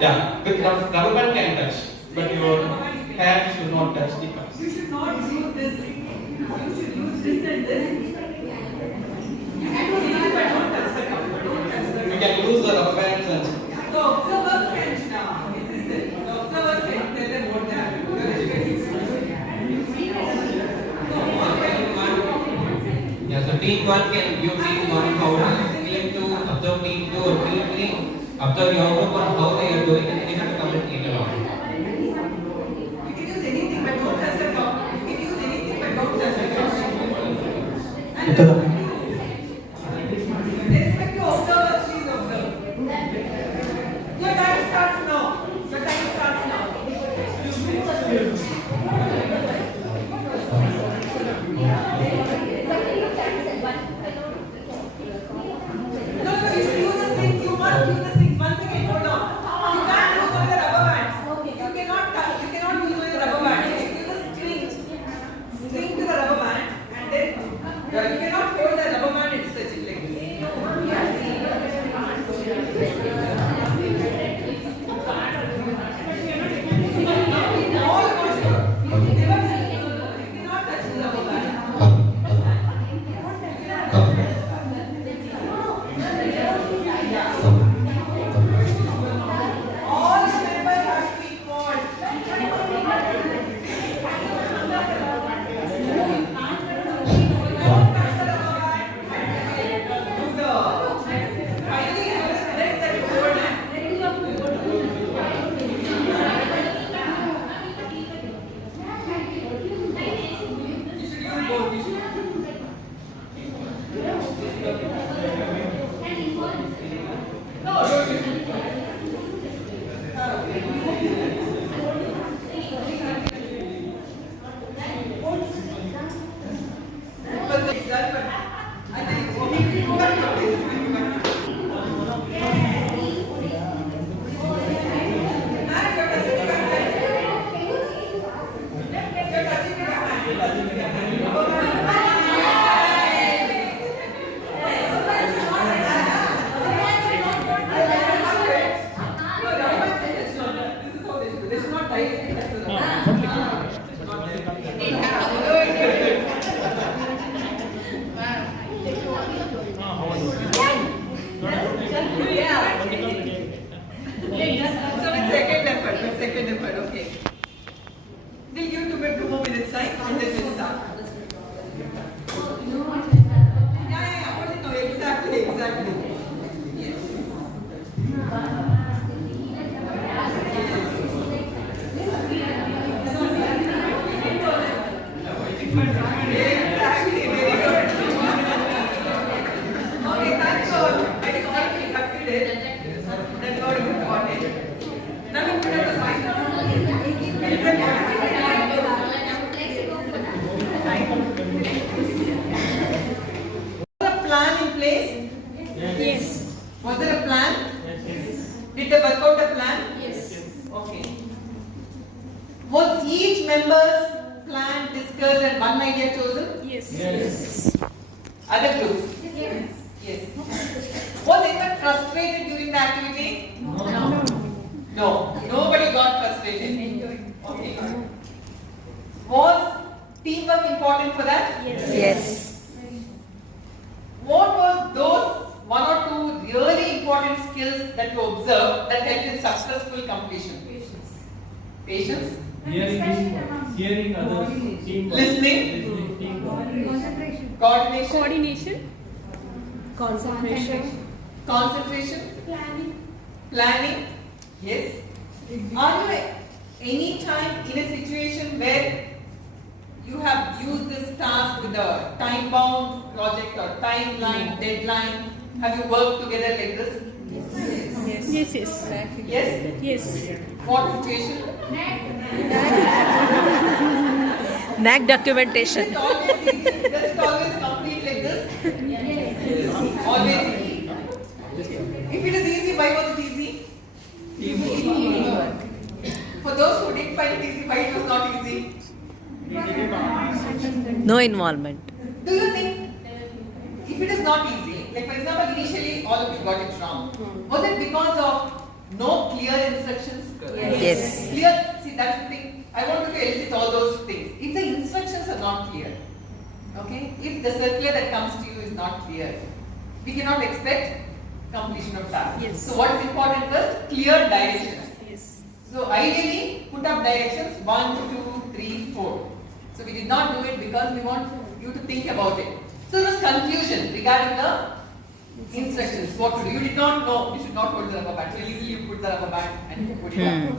Yeah, with rubber band can touch, but your hand should not touch the cups. You should not use this. You should use this and this. You can do this, but don't touch the cup. Don't touch the cup. You can use the rubber bands and. The observers can now. The observers can tell them what they have to do. Yeah, so team 1 can give team 1 how team 2 observe team 2 or team 3 observe your group on how they are doing and they have to comment later on. You can use anything but don't touch the cup. You can use anything but don't touch the cup. And respect your observers, please observe. Your time starts now. Your time starts now. No, you should use the sticks. You must use the sticks. Once again, hold on. You can't use only the rubber bands. You cannot use only the rubber bands. You use the string to the rubber band, and then you cannot hold the rubber band and stretch it like this. All about it. You cannot touch the rubber band. All the members have to be called. Second effort, okay. We'll give 2 more minutes time and then we'll start. Yeah, no, exactly. Yes. Exactly, very good. Okay, thanks all. I think we succeeded. That's what is important. Now we put up the sign. Was there a plan in place? Yes. Was there a plan? Yes. Did they work out a plan? Yes. Okay. Was each member's plan discussed and one idea chosen? Yes. Yes. Other groups? Yes. Yes. Was anyone frustrated during the activity? No. No. Nobody got frustrated. Okay. Was teamwork important for that? Yes. What was those 1 or 2 really important skills that you observed that helped in successful completion? Patience. Hearing others, teamwork. Listening. Teamwork. Coordination. Concentration. Planning. Yes. Are you any time in a situation where you have used this task with a time-bound project or timeline, deadline? Have you worked together like this? Yes. Yes. Yes? Yes. What situation? NAC documentation. Is it always easy? Does it always complete like this? Always easy. If it is easy, why was it easy? For those who didn't find it easy, why it was not easy? No involvement. Do you think if it is not easy, like for example, initially all of you got it wrong, was it because of No clear instructions? Yes. Clear, see that's the thing. I want you to elicit all those things. If the instructions are not clear, okay, if the circular that comes to you is not clear, we cannot expect completion of task. Yes. So what is important first? Clear directions. Yes. So ideally, put up directions 1, 2, 3, 4. So we did not do it because we want you to think about it. So there was confusion regarding the instructions, what to do. You did not know you should not hold the rubber band. So easily you put the rubber band and you put it up.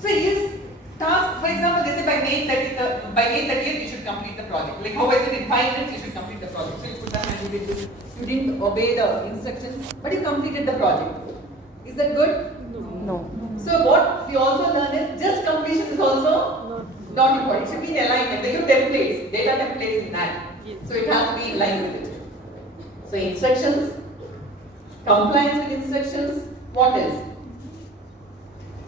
So his task, for example, they say by May 30th you should complete the project. Like how I said, in 5 minutes you should complete the project. So you put that and you did this. You didn't obey the instructions, but you completed the project. Is that good? No. So what we also learn is just completion is also not important. It should be in alignment. They give templates, data templates in that. So it has to be in line with it. So instructions, compliance with instructions, what else?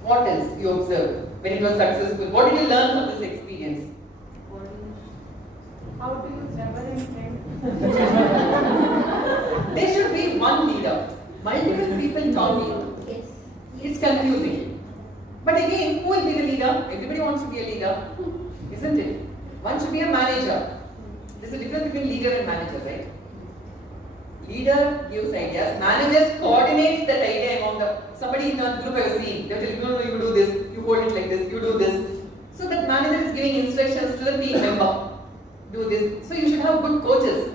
What else you observed when it was successful? What did you learn from this experience? How to use rubber and thread. There should be one leader. Multiple people talking. Yes. It's confusing. But again, who will be the leader? Everybody wants to be a leader, isn't it? One should be a manager. There's a difference between leader and manager, right? Leader gives ideas, managers coordinates that idea among somebody in the group I was seeing. They will tell you, no, you do this, you hold it like this, you do this. So that manager is giving instructions to the team member. Do this. So you should have good coaches.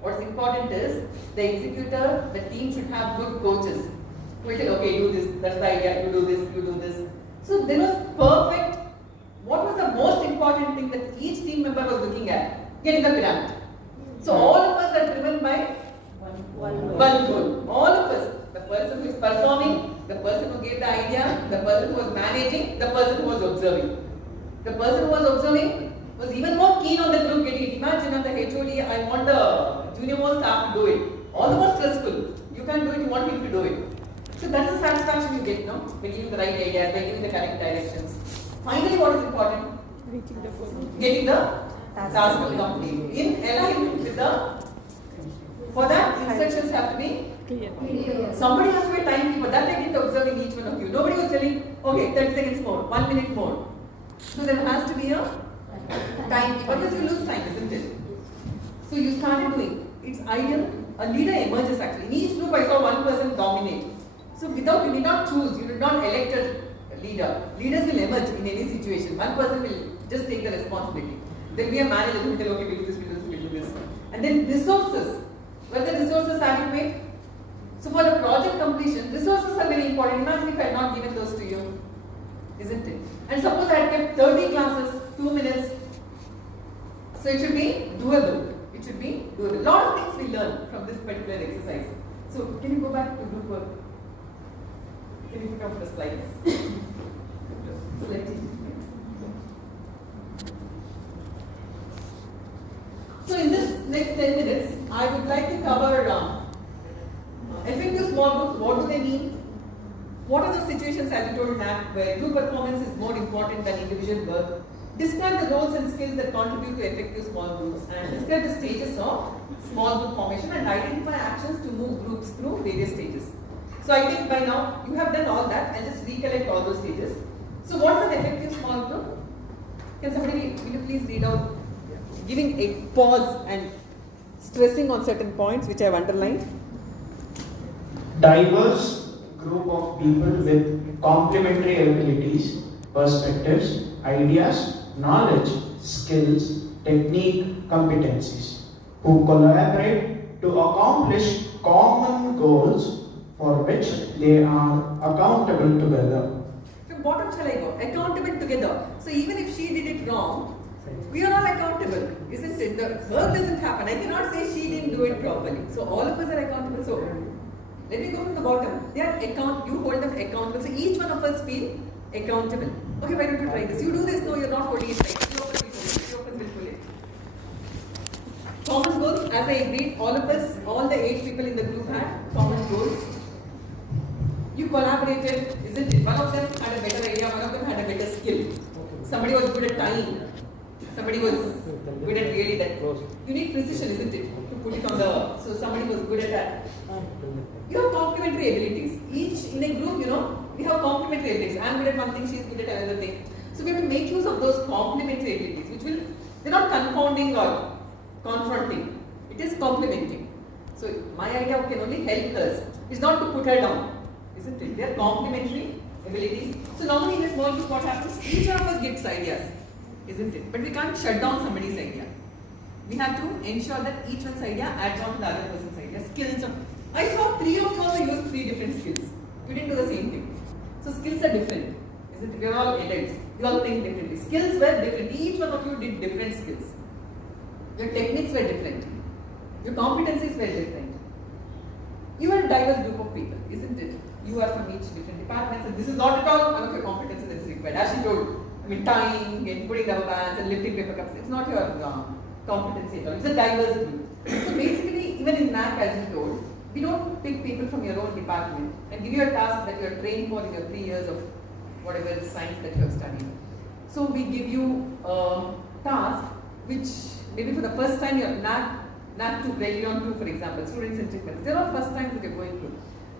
What's important is the executor, the team should have good coaches. Who will tell, okay, do this, that's the idea, you do this, you do this. So there was perfect. What was the most important thing that each team member was looking at? Getting the pyramid. So all of us are driven by one goal. All of us. The person who is performing, the person who gave the idea, the person who was managing, the person who was observing. The person who was observing was even more keen on the group getting it. Imagine as the HOD, I want the junior most staff to do it. All the more stressful. You can't do it, you want him to do it. So that's the satisfaction you get, no? By giving the right ideas, by giving the correct directions. Finally, what is important? Getting the task to complete. In alignment with the, for that, instructions have to be clear. Somebody has to be a timekeeper. That I didn't observe in each one of you. Nobody was telling, okay, 30 seconds more, 1 minute more. So there has to be a timekeeper because you lose time, isn't it? So you started doing. It's ideal. A leader emerges actually. In each group, I saw one person dominate. So you did not choose, you did not elect a leader. Leaders will emerge in any situation. One person will just take the responsibility. There will be a manager who will tell, okay, we'll do this, we'll do this, we'll do this. And then resources. Were the resources adequate? So for the project completion, resources are very important. Imagine if I had not given those to you. Isn't it? And suppose I had kept 30 classes, 2 minutes. So it should be doable. It should be doable. A lot of things we learn from this particular exercise. So can you go back to group work? Can you put up the slides? So in this next 10 minutes, I would like to cover effective small groups. What do they mean? What are the situations, as you told NAC, where group performance is more important than individual work? Describe the roles and skills that contribute to effective small groups, and describe the stages of small group formation and identify actions to move groups through various stages. So I think by now you have done all that. I'll just recollect all those stages. So what's an effective small group? Can somebody, will you please read out, giving a pause and stressing on certain points which I have underlined. Diverse group of people with complementary abilities, perspectives, ideas, knowledge, skills, technique, competencies, who collaborate to accomplish common goals for which they are accountable together. From bottom shall I go? Accountable together. So even if she did it wrong, we are all accountable, isn't it? The work doesn't happen. I cannot say she didn't do it properly. So all of us are accountable. So let me go from the bottom. They are you hold them accountable. So each one of us feel accountable. Okay, why don't you try this? You do this, no, you're not holding it right. Two of us will pull it. Common goals, as I agreed, all of us, all the 8 people in the group had common goals. You collaborated, isn't it? One of them had a better idea, one of them had a better skill. Somebody was good at tying. Somebody was good at really that. You need precision, isn't it? To put it on the. So somebody was good at that. You have complementary abilities. Each in a group, we have complementary abilities. I'm good at one thing, she's good at another thing. So we have to make use of those complementary abilities, which will, they're not confounding or confronting. It is complementing. So my idea can only help us. It's not to put her down, isn't it? They are complementary abilities. So normally in a small group, what happens? Each one of us gets ideas, isn't it? But we can't shut down somebody's idea. We have to ensure that each one's idea adds on to the other person's idea. Skills. I saw 3 of us use 3 different skills. We didn't do the same thing. So skills are different, isn't it? We are all adults. We all think differently. Skills were different. Each one of you did different skills. Your techniques were different. Your competencies were different. You are a diverse group of people, isn't it? You are from each different departments, and this is not at all one of your competencies that is required. As she told, tying and putting rubber bands and lifting paper cups, it's not your competency at all. It's a diverse group. So basically, even in NAC, as you told, we don't pick people from your own department and give you a task that you are trained for in your 3 years of whatever science that you have studied. So we give you a task which maybe for the first time you are NAC 2, Brilliant 2 for example, student-centric methods. They're all first times that you're going through.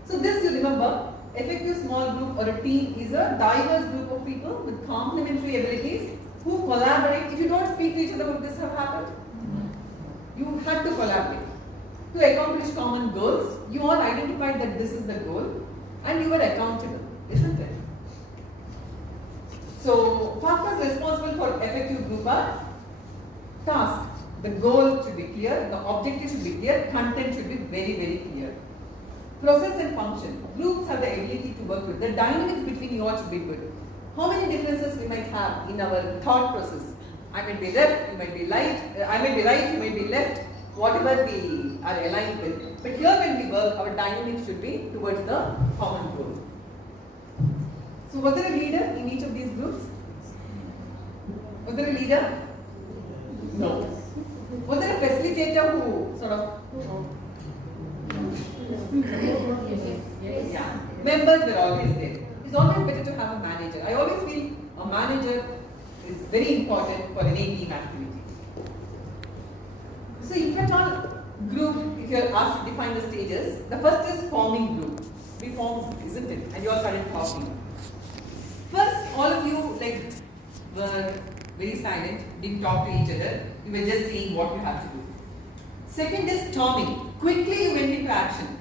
So this you remember, effective small group or a team is a diverse group of people with complementary abilities who collaborate. If you don't speak to each other, would this have happened? You had to collaborate to accomplish common goals. You all identified that this is the goal and you were accountable, isn't it? So factors responsible for effective group are task. The goal should be clear, the objective should be clear, content should be very, very clear. Process and function. Groups have the ability to work with. The dynamics between you all should be good. How many differences we might have in our thought process? I might be left, you might be right, I might be right, you might be left, whatever we are aligned with. But here when we work, our dynamics should be towards the common goal. So was there a leader in each of these groups? Was there a leader? No. Was there a facilitator who sort of... Yeah. Members were always there. It's always better to have a manager. I always feel a manager is very important for any team activity. So if at all group, if you are asked to define the stages, the first is forming group. We form, isn't it? And you all started talking. First, all of you were very silent, didn't talk to each other. You were just seeing what you have to do. Second is storming. Quickly you went into action.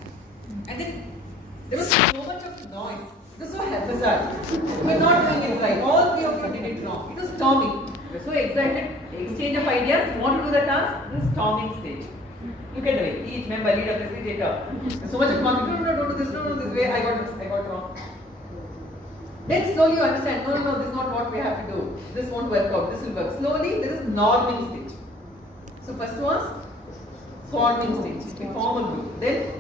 And then there was so much of noise. It was so bizarre. You were not doing it right. All 3 of you did it wrong. It was storming. You were so excited. Exchange of ideas. You want to do the task? This is storming stage. Look at the way. Each member, leader, facilitator. There's so much of conflict. No, don't do this. No, this way. I got wrong. Then slowly you understand. No, this is not what we have to do. This won't work out. This will work. Slowly there is norming stage. So first was forming stage. We form a group. Then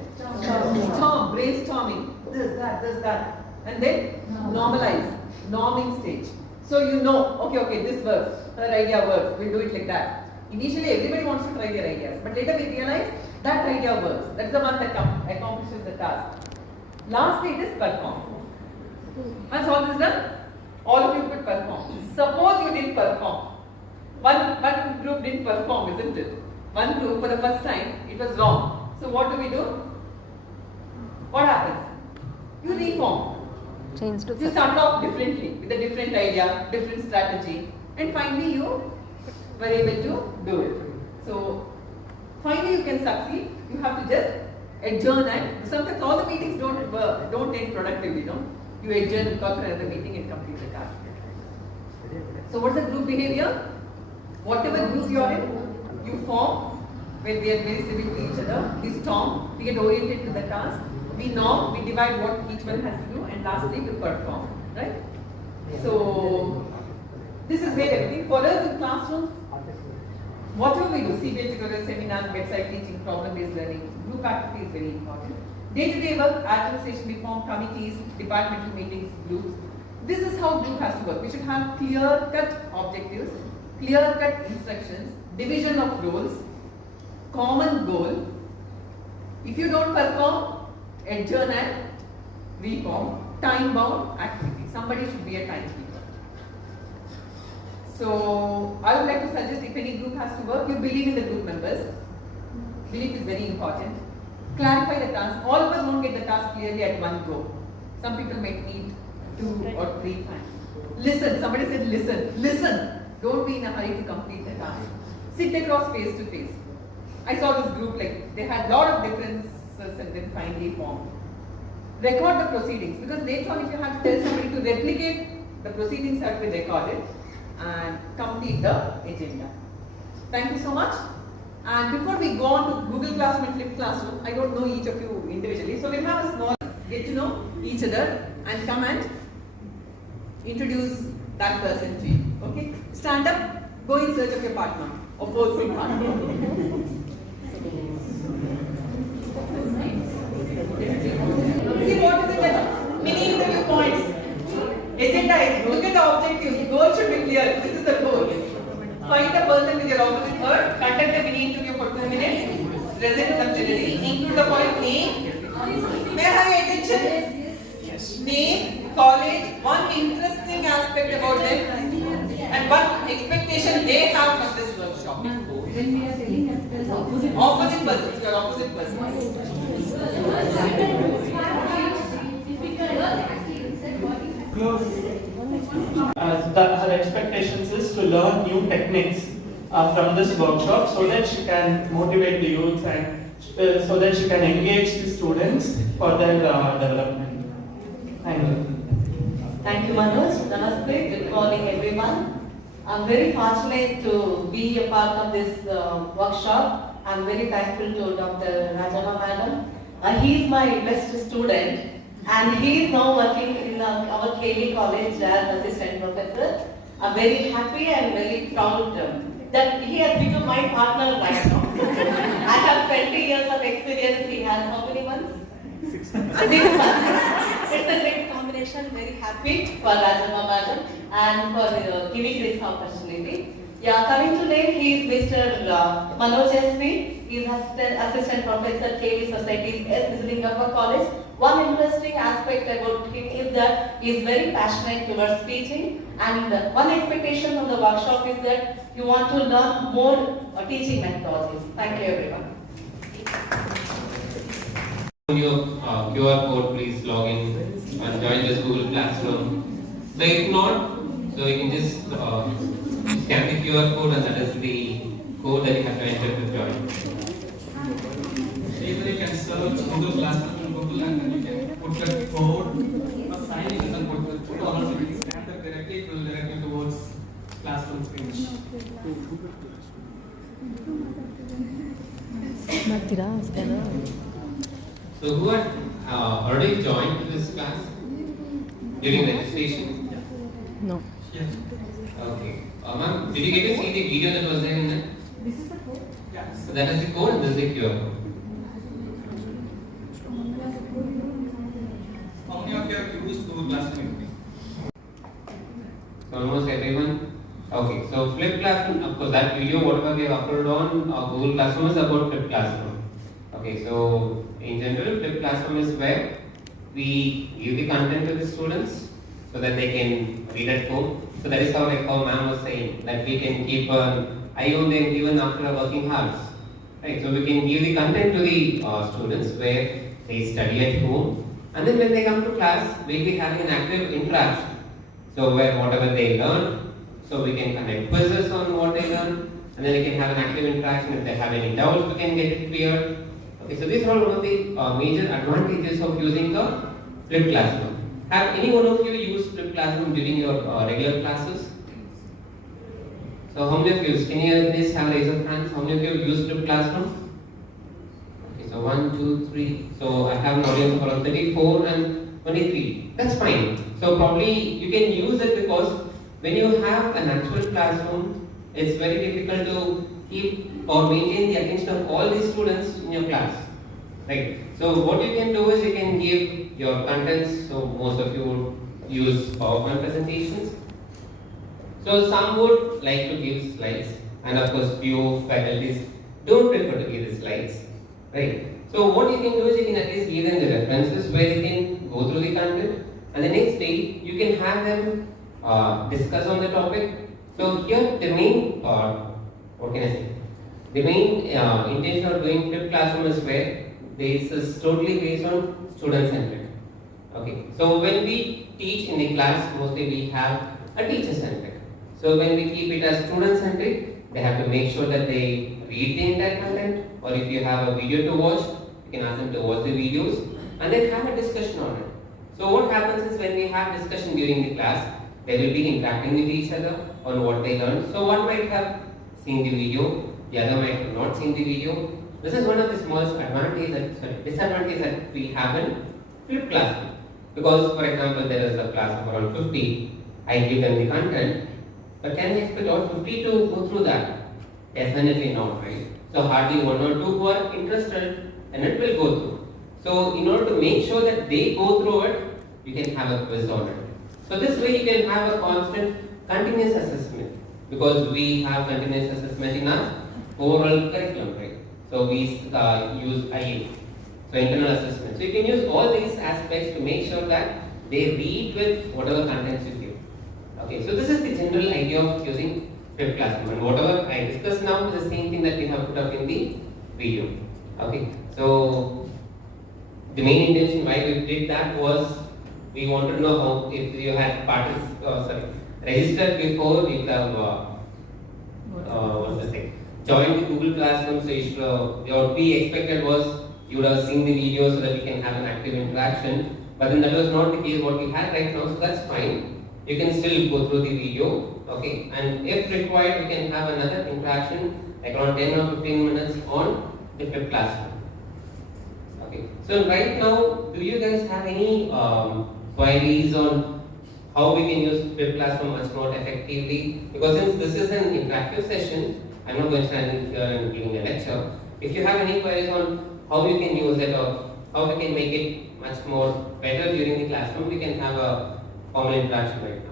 brainstorming. This, that. And then normalize. Norming stage. So you know, okay, this works. Her idea works. We'll do it like that. Initially everybody wants to try their ideas. But later we realize that idea works. That's the one that accomplishes the task. Last stage is perform. Once all this done, all of you could perform. Suppose you didn't perform. One group didn't perform, isn't it? One group for the first time, it was wrong. So what do? What happens? You reform. Change to You start off differently, with a different idea, different strategy, and finally you were able to do it. So finally you can succeed. You have to just adjourn, and sometimes all the meetings don't end productively, no? You adjourn, call for another meeting and complete the task. So what's the group behavior? Whatever group you are in, you form when we are very civil to each other. We storm, we get oriented to the task. We norm, we divide what each one has to do, and lastly we perform. Right? So this is where everything for us in classrooms. Whatever we do, CBA tutorials, seminars, bedside teaching, problem-based learning, group activity is very important. Day-to-day work, administration, we form committees, departmental meetings, groups. This is how group has to work. We should have clear-cut objectives, clear-cut instructions, division of roles, common goal. If you don't perform, adjourn and reform, time-bound activity. Somebody should be a timekeeper. So I would like to suggest if any group has to work, you believe in the group members. Belief is very important. Clarify the task. All of us won't get the task clearly at one go. Some people might need 2 or 3 times. Listen. Somebody said listen. Listen. Don't be in a hurry to complete the task. Sit across face to face. I saw this group like they had lot of differences and then finally formed. Record the proceedings because later on if you have to tell somebody to replicate, the proceedings have to be recorded and complete the agenda. Thank you so much. And before we go on to Google Classroom and Flip Classroom, I don't know each of you individually, so we'll have a small get to know each other and come and introduce that person to you. Okay? Stand up, go in search of your partner, opposing partner. See what is it like? Mini interview points. Agenda, look at the objectives. Goal should be clear. This is the goal. Find the person with your opposite word. Conduct a mini interview for 2 minutes. Present considerably. Include the point name. May I have your attention? Yes. Name, college, one interesting aspect about them, and what expectation they have from this workshop. When we are telling as opposite. Opposite persons, your opposite persons. Her expectations is to learn new techniques from this workshop so that she can motivate the youth and so that she can engage the students for their development. Thank you. Thank you, Manoj. Namaste. Good morning, everyone. I'm very fortunate to be a part of this workshop. I'm very thankful to Dr. Rajama Madam. He is my best student and he is now working in our KV College as assistant professor. I'm very happy and very proud that he has become my partner right now. I have 20 years of experience. He has how many months? 6 months. It's a great combination. Very happy for Rajama Madam and for giving this opportunity. Yeah, coming to name, he is Mr. Manoj SV. He is assistant professor KV Societies S. Nijalingappa College. One interesting aspect about him is that he is very passionate towards teaching, and one expectation of the workshop is that you want to learn more teaching methodologies. Thank you, everyone. Your QR code, please log in and join this Google Classroom. So if not, so you can just scan the QR code and that is the code that you have to enter to join. Either you can search Google Classroom in Google and then you can put the code or sign in and put the code, or also you can scan that directly, it will direct you towards Classroom finish. So who had already joined this class during registration? No. Yes. Okay. Ma'am, did you get to see the video that was there in that? This is the code. Yeah. So that is the code, this is the QR code. How many of you have used Google Classroom? So almost everyone. Okay, so Flip Classroom, of course that video whatever we have uploaded on Google Classroom is about Flip Classroom. Okay, so in general Flip Classroom is where we give the content to the students so that they can read at home. So that is how, like how ma'am was saying, that we can keep an eye on them even after our working hours. Right, so we can give the content to the students where they study at home, and then when they come to class, we'll be having an active interaction. So where whatever they learn, so we can conduct quizzes on what they learn, and then they can have an active interaction. If they have any doubts, we can get it cleared. Okay, so these are one of the major advantages of using the Flip Classroom. Have any one of you used Flip Classroom during your regular classes? So how many of you, can you please have raise of hands? How many of you have used Flip Classroom? Okay, so 1, 2, 3. So I have an audience of around 34 and 23. That's fine. So probably you can use it because when you have an actual classroom, it's very difficult to keep or maintain the attention of all the students in your class. Right. So what you can do is you can give your contents. So most of you would use PowerPoint presentations. So some would like to give slides, and of course few faculties don't prefer to give the slides. Right. So what you can do is you can at least give them the references where they can go through the content, and the next day you can have them discuss on the topic, So here the main, what can I say? The main intention of doing flipped classroom is where this is totally based on student centric. Okay, so when we teach in the class, mostly we have a teacher centric. So when we keep it as student centric, they have to make sure that they read the entire content, or if you have a video to watch, you can ask them to watch the videos and then have a discussion on it. So what happens is when we have discussion during the class, they will be interacting with each other on what they learned. So one might have seen the video, the other might have not seen the video. This is one of the smallest disadvantages that we have in flipped classroom. Because for example, there is a class of around 50, I give them the content, but can I expect all 50 to go through that? Definitely not, right? So hardly one or two who are interested and it will go through. So in order to make sure that they go through it, you can have a quiz on it. So this way you can have a constant continuous assessment, because we have continuous assessment in our overall curriculum, right? So we use IU, so internal assessment. So you can use all these aspects to make sure that they read with whatever contents you give. Okay, so this is the general idea of using flipped classroom, and whatever I discuss now is the same thing that we have put up in the video. Okay, so the main intention why we did that was we wanted to know how, if you had registered before, you have joined the Google Classroom. So you should, what we expected was you would have seen the video so that we can have an active interaction. But then that was not the case what we had right now, so that's fine. You can still go through the video, okay? And if required, we can have another interaction like around 10 or 15 minutes on the flipped classroom. Okay. So right now, do you guys have any queries on how we can use flipped classroom much more effectively? Because since this is an interactive session, I'm not going to stand here and giving a lecture. If you have any queries on how you can use it or how we can make it much more better during the classroom, we can have a formal interaction right now.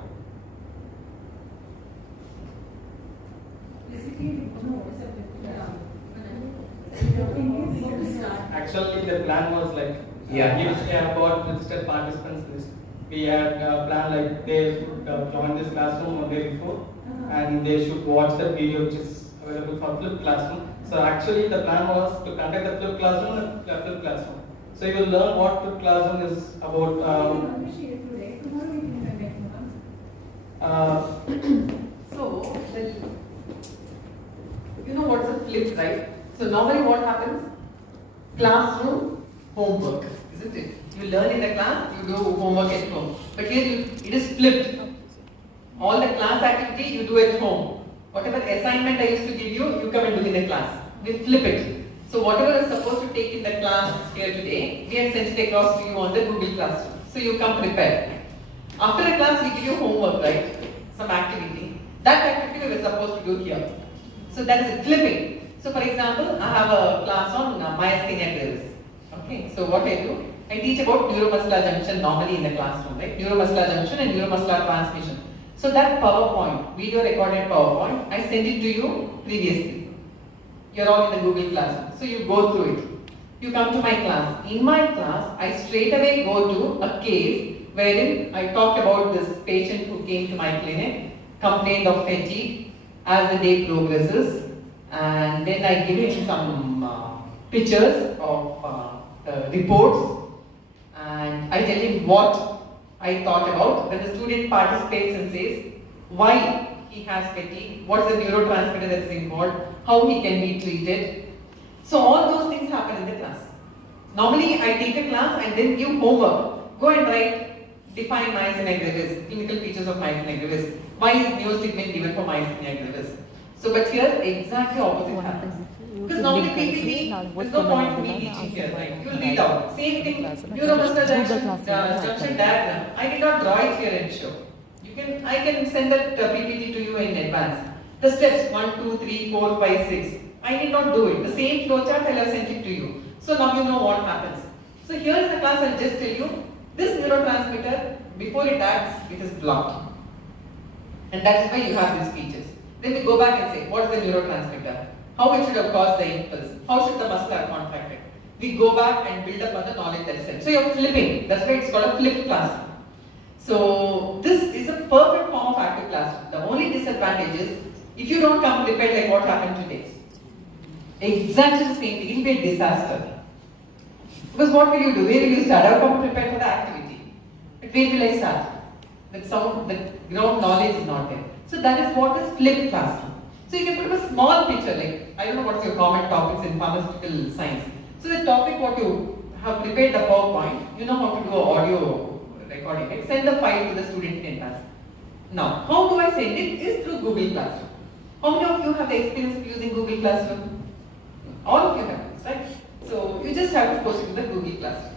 Actually, the plan was like, if we have got registered participants list, we had planned like they should join this classroom one day before, and they should watch the video which is available for flipped classroom. So actually, the plan was to conduct the flipped classroom and flipped classroom. So you will learn what flipped classroom is about. So, you know what's a flip, right? So normally what happens? Classroom, homework, isn't it? You learn in the class, you do homework at home. But here it is flipped. All the class activity you do at home. Whatever assignment I used to give you, you come and do in the class. We flip it. So whatever is supposed to take in the class here today, we have sent it across to you on the Google Classroom. So you come prepared. After the class, we give you homework, right? Some activity. That activity we were supposed to do here. So that is flipping. So for example, I have a class on myasthenia gravis. Okay, so what I do, I teach about neuromuscular junction normally in the classroom, right? Neuromuscular junction and neuromuscular transmission. So that PowerPoint, video recorded PowerPoint, I send it to you previously. You're all in the Google Classroom. So you go through it. You come to my class. In my class, I straight away go to a case wherein I talked about this patient who came to my clinic, complained of fatigue as the day progresses, and then I give him some pictures of reports, and I tell him what I thought about. When the student participates and says why he has fatigue, what is the neurotransmitter that is involved, how he can be treated. So all those things happen in the class. Normally I take a class and then give homework. Go and write, define myasthenia gravis, clinical features of myasthenia gravis. Why is neostigmine given for myasthenia gravis? So but here exactly opposite happens. Because normally PPT, there's no point in me teaching here, right? You will read out. Same thing, neuromuscular junction diagram. I did not draw it here and show. I can send that PPT to you in advance. The steps 1, 2, 3, 4, 5, 6. I did not do it. The same flowchart I have sent it to you. So now you know what happens. So here in the class I'll just tell you, this neurotransmitter, before it acts, it is blocked. And that is why you have these features. Then we go back and say, what is the neurotransmitter? How it should have caused the impulse? How should the muscle have contracted? We go back and build up on the knowledge that is set. So you're flipping. That's why it's called a flipped classroom. So this is a perfect form of active classroom. The only only disadvantage is if you don't come prepared like what happened today. Exactly the same thing, it will be a disaster. Because what will you do? Where will you start? I will come prepared for the activity. But where will I start? The ground knowledge is not there. So that is what is flipped classroom. So you can put up a small picture, like, I don't know what's your common topics in pharmaceutical science. So the topic what you have prepared the PowerPoint, you know how to do audio recording, right? Send the file to the student in class. Now, how do I send it? Is through Google Classroom. How many of you have the experience of using Google Classroom? All of you have this, right? So you just have to post it to the Google Classroom.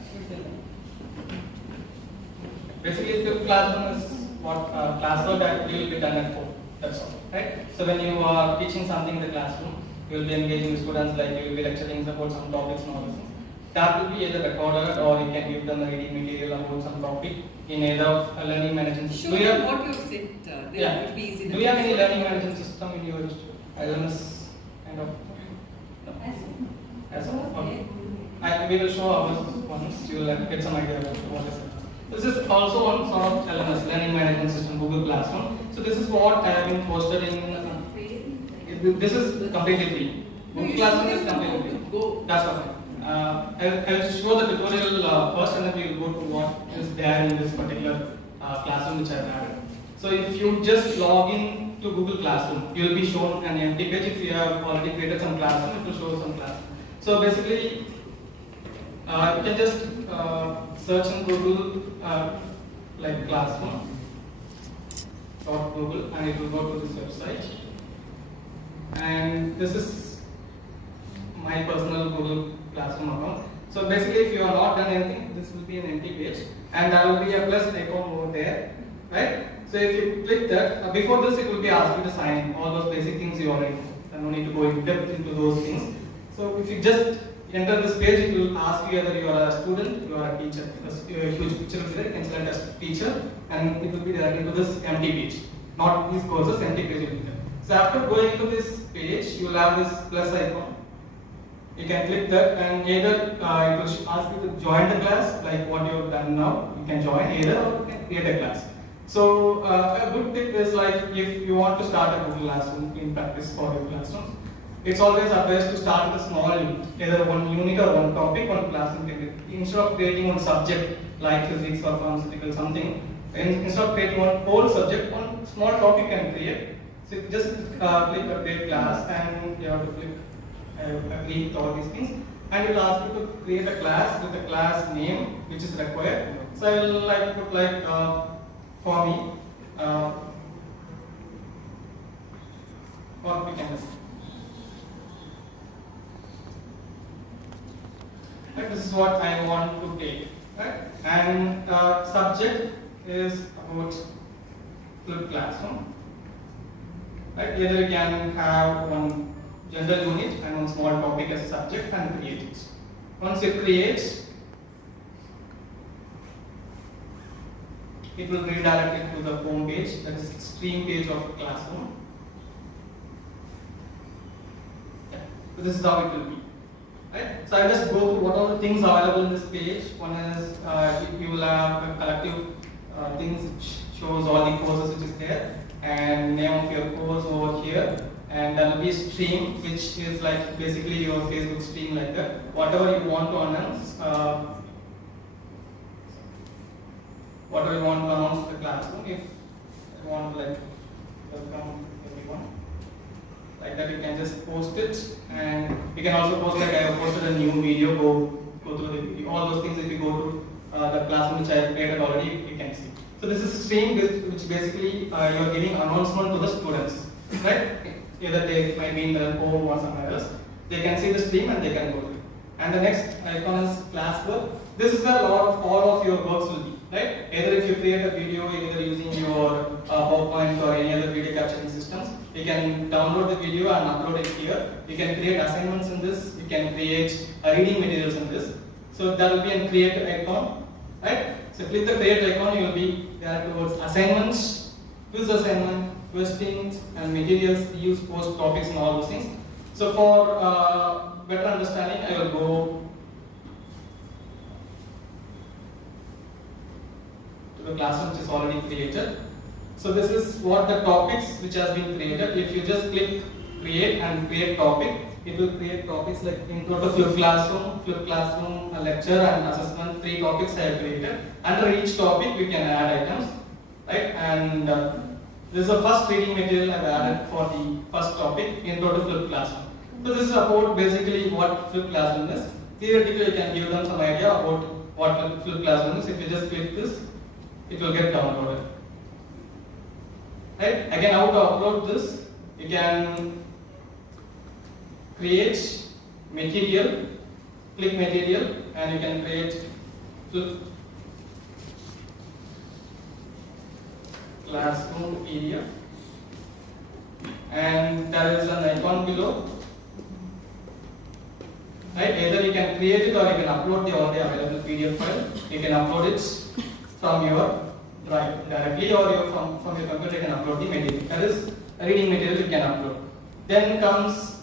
Basically, flipped classroom is what classwork actually will be done at home. That's all, right? So when you are teaching something in the classroom, you will be engaging students, like you will be lecturing about some topics and all those things. That will be either recorded or you can give them the reading material about some topic in either a learning management system. Show them what you said. Yeah. It would be easy. Do you have any learning management system in your ILMS kind of? No. As of okay. We will show ours once. You will get some idea about what is it. This is also one sort of LMS, learning management system, Google Classroom. So this is what I have been posted in. This is completely free. Google Classroom is completely free. That's perfect. I'll show the tutorial first, and then we will go to what is there in this particular classroom which I have added. So if you just log in to Google Classroom, you will be shown an empty page. If you have already created some classroom, it will show some classroom. So basically, you can just search in Google like classroom .google, and it will go to this website. And this is my personal Google Classroom account. So basically, if you have not done anything, this will be an empty page, and there will be a plus icon over there, right? So if you click that, before this it will be asked you to sign in. All those basic things you already know. No need to go in depth into those things. So if you just enter this page, it will ask you whether you are a student, you are a teacher. Because a huge picture will be there, you can select as teacher, and it will be directly to this empty page. Not these courses, empty page will be there. So after going to this page, you will have this plus icon. You can click that, and either it will ask you to join the class, like what you have done now. You can join either, or you can create a class. So a good tip is, like, if you want to start a Google Classroom in practice for your classroom, it's always advised to start with a small unit, either one unit or one topic, one class integrated. Instead of creating one subject like physics or pharmaceutical something, instead of creating one whole subject, one small topic can create. So just click create class, and you have to click agree with all these things, and it will ask you to create a class with a class name which is required. So I will like put like for me what we can say. Right, this is what I want to take, right? And subject is about flipped classroom, right? Either you can have one general unit and one small topic as a subject and create it. Once you create, it will redirect it to the home page, that is stream page of classroom. Yeah. So this is how it will be. Right? So I just go through what are the things available in this page. One is you will have a collective things which shows all the courses which is there, and name of your course over here, and there will be stream which is like basically your Facebook stream, like that. Whatever you want to announce, whatever you want to announce to the classroom. If you want, like, welcome everyone, like that, you can just post it, and you can also post, like, I have posted a new video, go through the video, all those things. If you go to the classroom which I have created already, you can see. So this is a stream which basically you are giving announcement to the students, right? Either they might be in their home or somewhere else. They can see the stream and they can go to it. And the next icon is classwork. This is where all of your works will be, right? Either if you create a video, either using your PowerPoint or any other video capturing systems, you can download the video and upload it here. You can create assignments in this. You can create reading materials in this. So there will be a create icon, right? So click the create icon, you will be there towards assignments, quiz assignment, questions and materials, use post topics and all those things. So for better understanding, I will go to the classroom which is already created. So this is what the topics which has been created. If you just click create and create topic, it will create topics like intro to Flip Classroom, a lecture and assessment. 3 topics I have created. Under each topic we can add items, right? And this is the first reading material I have added for the first topic, intro to Flip Classroom. So this is about basically what Flip Classroom is. Theoretically, you can give them some idea about what Flip Classroom is. If you just click this, it will get downloaded. Right? Again, how to upload this? You can create material, click material, and you can create Flip Classroom PDF. And there is an icon below. Right? Either you can create it or you can upload the already available PDF file. You can upload it from your drive directly, or from your computer you can upload the material. That is reading material you can upload. Then comes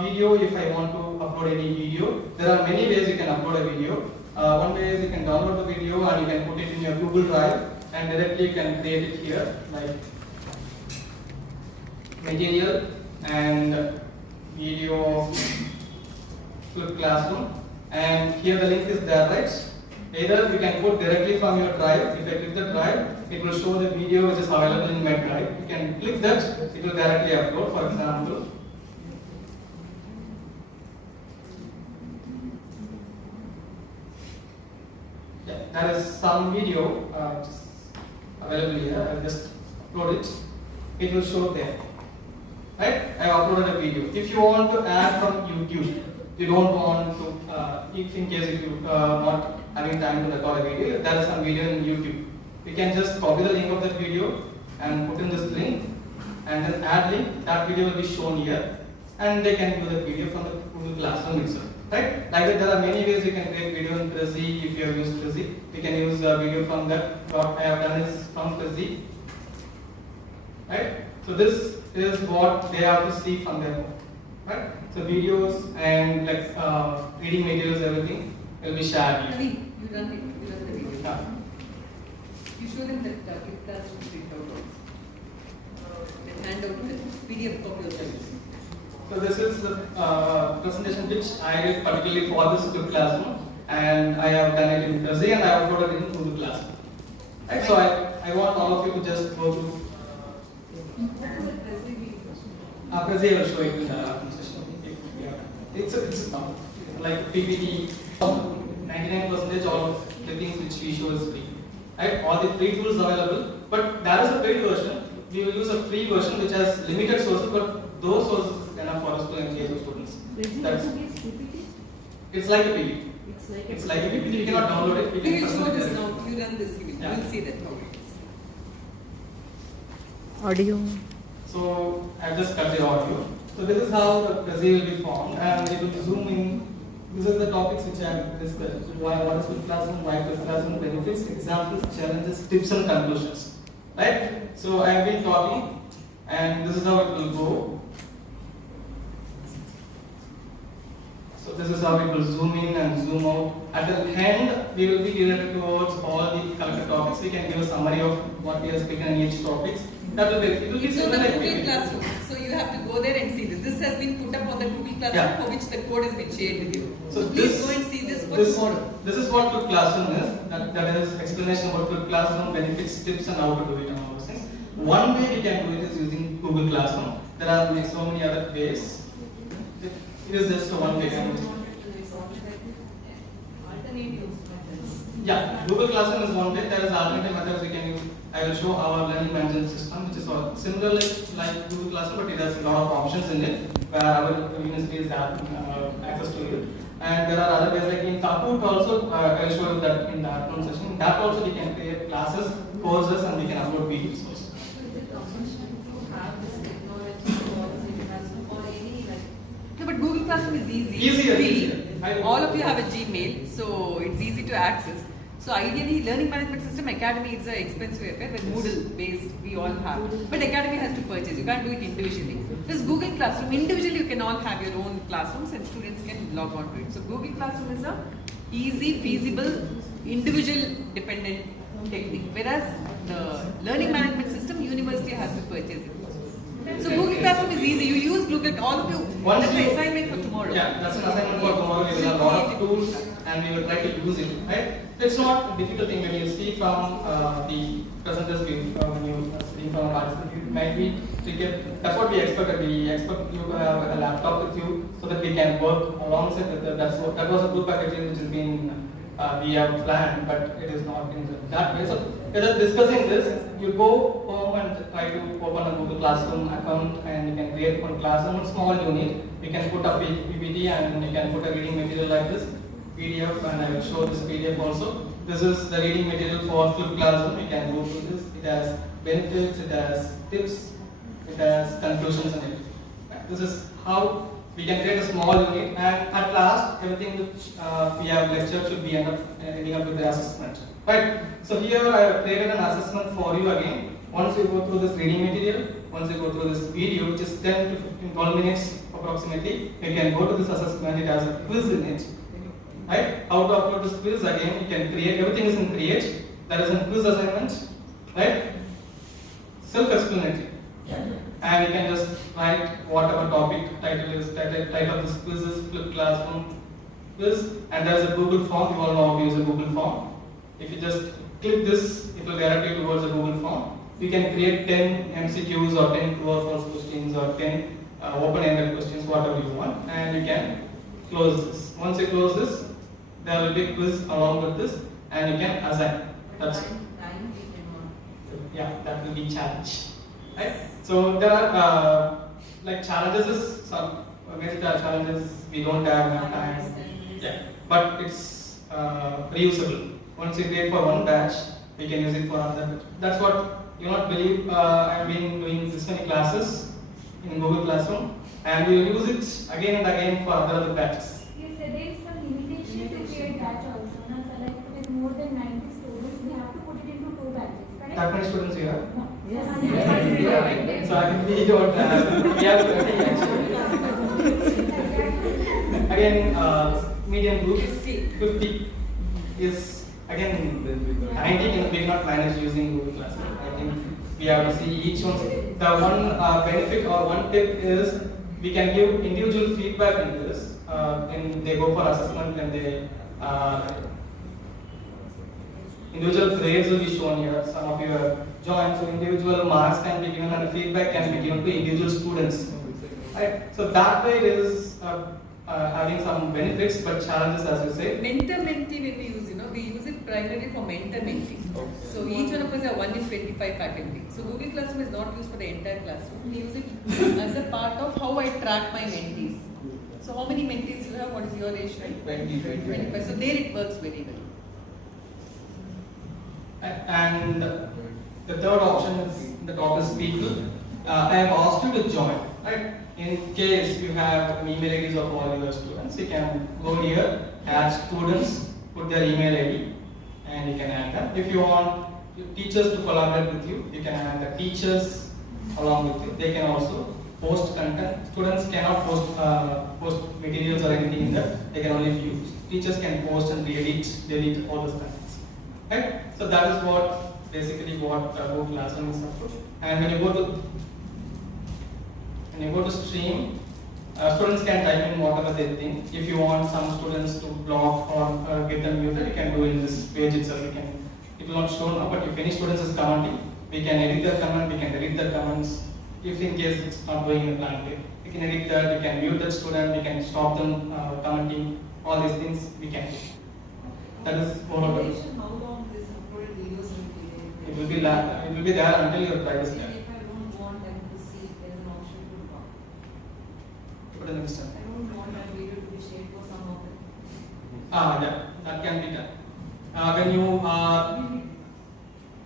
video. If I want to upload any video, there are many ways you can upload a video. One way is you can download the video and you can put it in your Google Drive and directly you can create it here, like material and video Flip Classroom, and here the link is there, right? Either you can put directly from your drive. If I click the drive, it will show the video which is available in my drive. You can click that, it will directly upload. For example, yeah, there is some video which is available here. I will just upload it. It will show there. Right? I have uploaded a video. If you want to add from YouTube, you don't want to, if in case if you not having time to record a video, there is some video in YouTube. You can just copy the link of that video and put in this link and then add link. That video will be shown here and they can do the video from the Google Classroom itself. Right? Like that, there are many ways you can create video in Prezi. If you have used Prezi, you can use a video from that. What I have done is from Prezi. Right? So this is what they have to see from their home. Right? So videos and like reading materials, everything will be shared here. Ravi, you run the video. Yeah. You show them that Flip Classroom printout also. Then hand out the PDF copy of the. So this is the presentation which I did particularly for this Flip Classroom, and I have done it in Prezi and I have uploaded it in Google Classroom. Right? So I want all of you to just go to Prezi. I will show it in the session. It's like PPT. 99% all of the things which we show is free. Right? All the free tools available, but there is a paid version. We will use a free version which has limited sources, but those sources is enough for us to engage with students. That's, it's like a PPT. It's like a PPT. You cannot download it. We will show this now. You run this. You will see that how it is. Audio. So I've just cut the audio. So this is how the Prezi will be formed, and it will zoom in. These are the topics which I have discussed. What is Flip Classroom, why Flip Classroom, benefits, examples, challenges, tips and conclusions. Right? So I have been talking, and this is how it will go. So this is how it will zoom in and zoom out. At the end, we will be directed towards all the collected topics. We can give a summary of what we have spoken in each topic. That will be, it will be So similar the like Google PPT. Classroom. So you have to go there and see this. This has been put up on the Google Classroom Yeah. for which the code has been shared with you. So Please this- go and see this. What's code? This is what Flip Classroom is. That is explanation about Flip Classroom, benefits, tips, and how to do it and all those things. One way we can do it is using Google Classroom. There are so many other ways. It is just a one way. Yeah, Google Classroom is one way. There is alternative methods we can use. I will show our learning management system, which is similar like Google Classroom, but it has a lot of options in it, where our universities have access to it. And there are other ways like in Kahoot also. I will show you that in the afternoon session. In that also we can create classes, courses, and we can upload videos also. No, but Google Classroom is easy. Easier, Free. easier. All of you have a Gmail, so it's easy to access. So ideally, Learning Management System Academy is an expensive affair, but Moodle based we all have. But Academy has to purchase. You can't do it individually. This Google Classroom, individually you can all have your own classrooms and students can log on to it. So Google Classroom is a easy, feasible, individual dependent technique. Whereas the Learning Management System, purchase it. So Google Classroom is easy. You use Google, all of you. Once That's the you- assignment for tomorrow. Yeah, that's an assignment for tomorrow. We will have a lot of tools and we will try to use it, right? It's not a difficult thing when you see from the presenters view, when you see from a participant view, it might be tricky. That's what we expected. We expect you to have a laptop with you so that we can work alongside with that. That was a group packaging which has been we have planned, but it is not in that way. So we're just discussing this. You go home and try to open a Google Classroom account and you can create one classroom, one small unit. You can put a PPT and you can put a reading material like this, PDF, and I will show this PDF also. This is the reading material for Flip Classroom. You can go through this. It has benefits, it has tips, it has conclusions in it. This is how we can create a small unit, and at last everything which we have lectured should be ending up with the assessment. Right. So here I have created an assessment for you again. Once you go through this reading material, once you go through this video, which is 10 to 15, 12 minutes approximately, you can go to this assessment. It has a quiz in it. Right? How to upload this quiz again? You can create. Everything is in Create. There is a quiz assignment. Right? Self-explanatory. And you can just write whatever topic title is. Title of this quiz is Flip Classroom quiz, and there is a Google form. You all know how to use a Google form. If you just click this, it will direct you towards a Google form. You can create 10 MCQs or 10 true or false questions or 10 open-ended questions, whatever you want, and you can close this. Once you close this, there will be a quiz along with this, and you can assign. That's yeah, that will be challenge. Right? So there are like challenges. Is some major challenges we don't have enough time. Yeah, but it's reusable. Once you create for one batch, we can use it for another. That's what you not believe. I've been doing this many classes in Google Classroom, and we will use it again and again for other batches. Yes, there is some limitation to create batch also. Now, so like with more than 90 students, we have to put it into 2 batches. Correct? That many students you have? No. Yes. Yes. So we don't have. We have 30 actually. Again, medium group 50 is again 90 we cannot manage using Google Classroom. I think we have to see each one. The one benefit or one tip is we can give individual feedback in this. When they go for assessment and they individual grades will be shown here. Some of you have joined, so individual marks can be given and feedback can be given to individual students. Right? So that way it is having some benefits but challenges, as you say. Mentor-mentee when we use, we use it primarily for mentor-mentee. So each one of us have 1 in 25 faculty. So Google Classroom is not used for the entire classroom. We use it as a part of how I track my mentees. So how many mentees you have? What is your age, right? 25. So there it works very well. And the third option is the top is people. I have asked you to join. Right? In case you have email IDs of all your students, you can go here, add students, put their email ID, and you can add them. If you want teachers to collaborate with you, you can add the teachers along with you. They can also post content. Students cannot post materials or anything in there. They can only view. Teachers can post and delete all those contents. Right? So that is what basically what Google Classroom is about. And when you go to stream, students can type in whatever they think. If you want some students to block or get them muted, you can do in this page itself. It will not show now, but if any students is commenting, we can edit their comment, we can delete their comments. If in case it's not going in a planned way, we can edit that, we can mute that student, we can stop them commenting. All these things we can do. That is more of it. How long this uploaded videos will It will be there until your price is there. If I don't want them to see, there is an option to block. Put in the next step. I don't want that video to be shared for some of them. Yeah, that can be done. When you are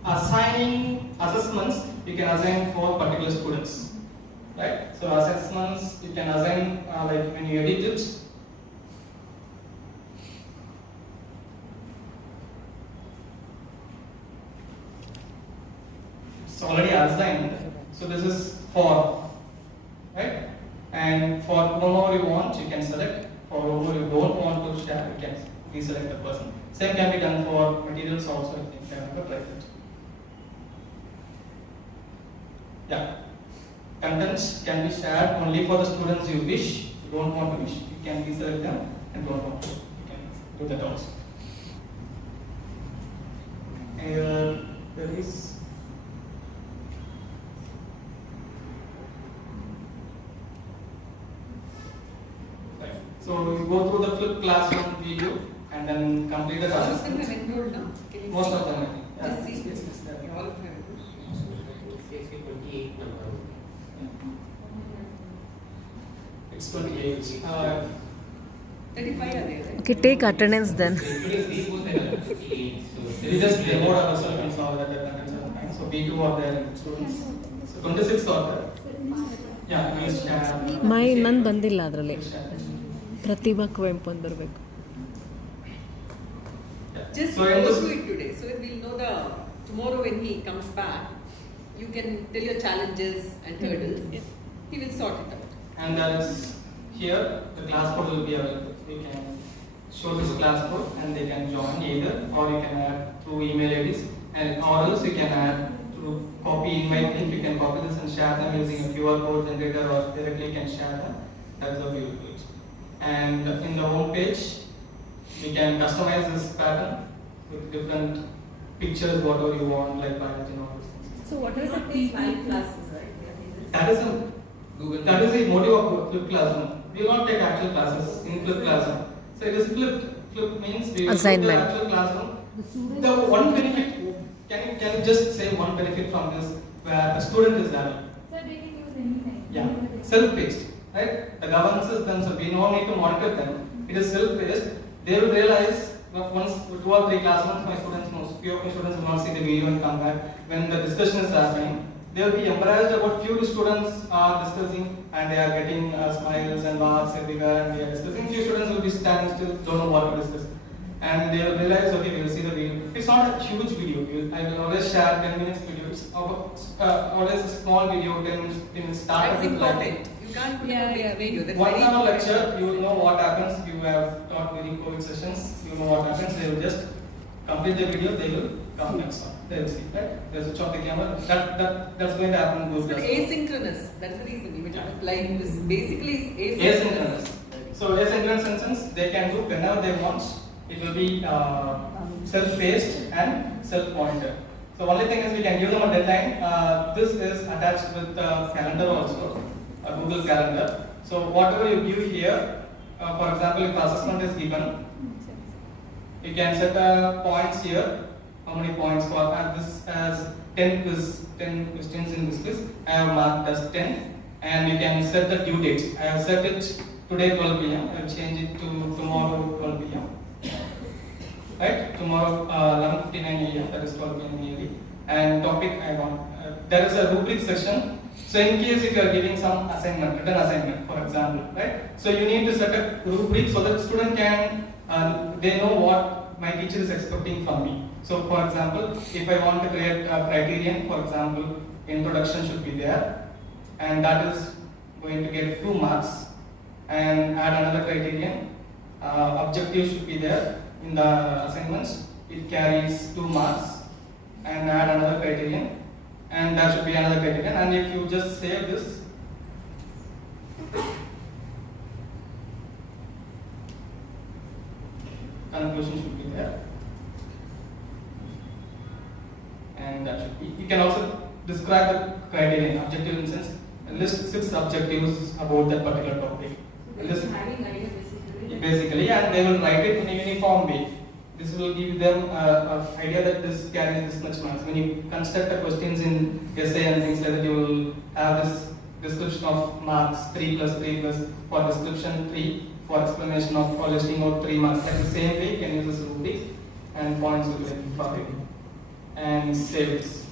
assigning assessments, you can assign for particular students, right? So assessments you can assign like when you edit it. It's already assigned. So this is for, right? And for whomever you want, you can select. For whomever you don't want to share, you can deselect the person. Same can be done for materials also. I think I have to try that. Yeah. Contents can be shared only for the students you wish. You don't want to wish, you can deselect them and don't want to. You can do that also. And there is right. So you go through the flipped classroom video and then complete the All of them assessment. have enrolled now. Can you Most see? of them, I think. Yeah. Just see. Yes, yes, there. All of them. It's 28 number. It's 28. 35 are there, right? Okay, take attendance then. Because these both are 58. So We just demoed ourselves and saw that attendance are fine. So B2 are there students. So 26 are there. Yeah, please share. ನನ್ ಬಂದಿಲ್ಲ ಅದರಲ್ಲಿ ಪ್ರತಿಭಾ ಕುವೆಂಪು ಅಂತ ಬರಬೇಕು. Just So go in this- through it today, so that we'll know the tomorrow when he comes back, you can tell your challenges and hurdles. He will sort it out. And there is here the class code will be available. You can show this class code and they can join either, or you can add through email IDs, and or else you can add through copy invite link. You can copy this and share them using a QR code generator, or directly can share them. That's how we will do it. And in the home page, we can customize this pattern with different pictures, whatever you want, like biology and all those things. So what are the these 5 classes, right? That is that is the motive of flipped classroom. We will not take actual classes in flipped classroom. So it is flipped. Flipped means we will do the Assignment. actual classroom. The one benefit, can you just say one benefit from this where a student is learning? So they can use anything. Yeah, self-paced, right? The governances themselves, we no need to monitor them. It is self-paced. They will realize once 2 or 3 classrooms, my students, few of my students will not see the video and come back. When the discussion is happening, they will be embarrassed about few students are discussing and they are getting smiles and laughs everywhere and they are discussing. Few students will be standing still, don't know what to discuss. And they will realize, okay, we will see the video. It's not a huge video. I will always share 10 minutes videos. Always a small video, 10 minutes. Start That's with like important. You can't put a big video. That's 1 very hour important. lecture, you will know what happens. You have taught during COVID sessions, you know what happens. They will just complete the video, they will come next one. They will see, right? They switch off the camera. That's going to happen in It's Google. asynchronous. That's the reason we are applying this. Basically, it's Asynchronous. So asynchronous instance, they can do whenever they want. It will be self-paced and self-pointed. So only thing is we can give them a deadline. This is attached with the calendar also, a Google Calendar. So whatever you give here, for example, if assessment is given, you can set points here. How many points for this as 10 questions in this quiz. I have marked as 10, and you can set the due date. I have set it today 12 p.m. I will change it to tomorrow 12 p.m. Right? Tomorrow 11:59 a.m. That is 12 p.m. EAD. And topic I want. There is a rubric section. So in case if you are giving some assignment, written assignment, for example, right? So you need to set a rubric so that student can they know what my teacher is expecting from me. So for example, if I want to create a criterion, for example, introduction should be there, and that is going to get 2 marks, and add another criterion, objective should be there in the assignments, it carries 2 marks, and add another criterion, and that should be another criterion, and if you just save this, conclusion should be there, and that should be. You can also describe the criterion, objective in sense, list 6 objectives about that particular topic. List basically, and they will write it in a uniform way. This will give them an idea that this carries this much marks. When you construct the questions in essay and things like that, you will have this description of marks 3 plus 3 plus, for description 3, for explanation of or listing out 3 marks. At the same way, you can use this rubric and points will be for it and save this.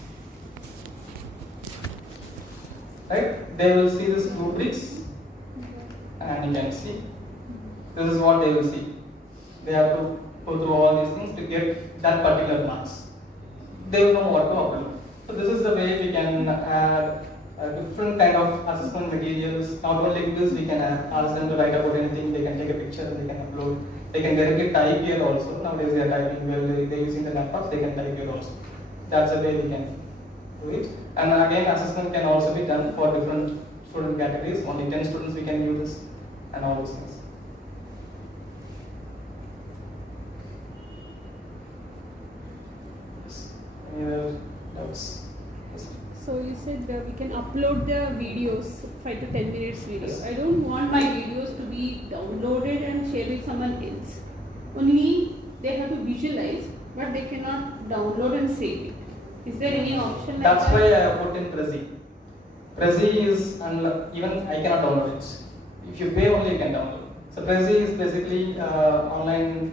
Right? They will see this rubrics, and you can see. This is what they will see. They have to go through all these things to get that particular marks. They will know what to upload. So this is the way we can add different kind of assessment materials. Not only this, we can ask them to write about anything. They can take a picture and they can upload. They can directly type here also. Nowadays they are typing well. They are using the laptops. They can type here also. That's the way we can do it. And again, assessment can also be done for different student categories. Only 10 students we can do this, and all those things. Yes. Any other doubts? Yes. So you said we can upload the videos, 5 to 10 minutes video. Yes. I don't want my videos to be downloaded and shared with someone else. Only they have to visualize, but they cannot download and save it. Is there any option like That's that? why I put in Prezi. Prezi is even I cannot download it. If you pay only, you can download. So Prezi is basically online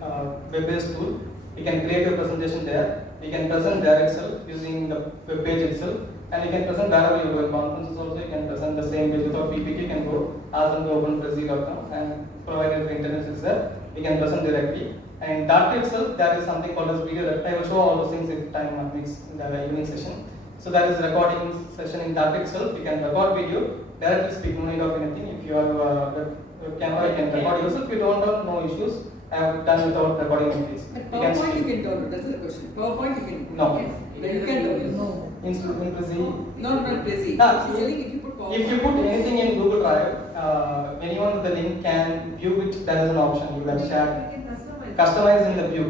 web-based tool. You can create a presentation there. You can present there itself using the web page itself, and you can present wherever you go. In conferences also, you can present the same page without PPT. You can go ask them to open Prezi.com, and provided the internet is there, you can present directly. And that itself, there is something called as video recording. I will show all those things if time permits in the evening session. So there is a recording session in that itself. You can record video, directly speak, no need of anything. If you have a camera, you can record yourself. If you don't have, no issues. I have done without recording anything. At PowerPoint you can download, that's the question. PowerPoint you can. No. But you can download. No. In Prezi. No, not Prezi. Ah, She's telling if you put PowerPoint. If you put anything in Google Drive, anyone with the link can view it. There is an option you can share. Customize in the view.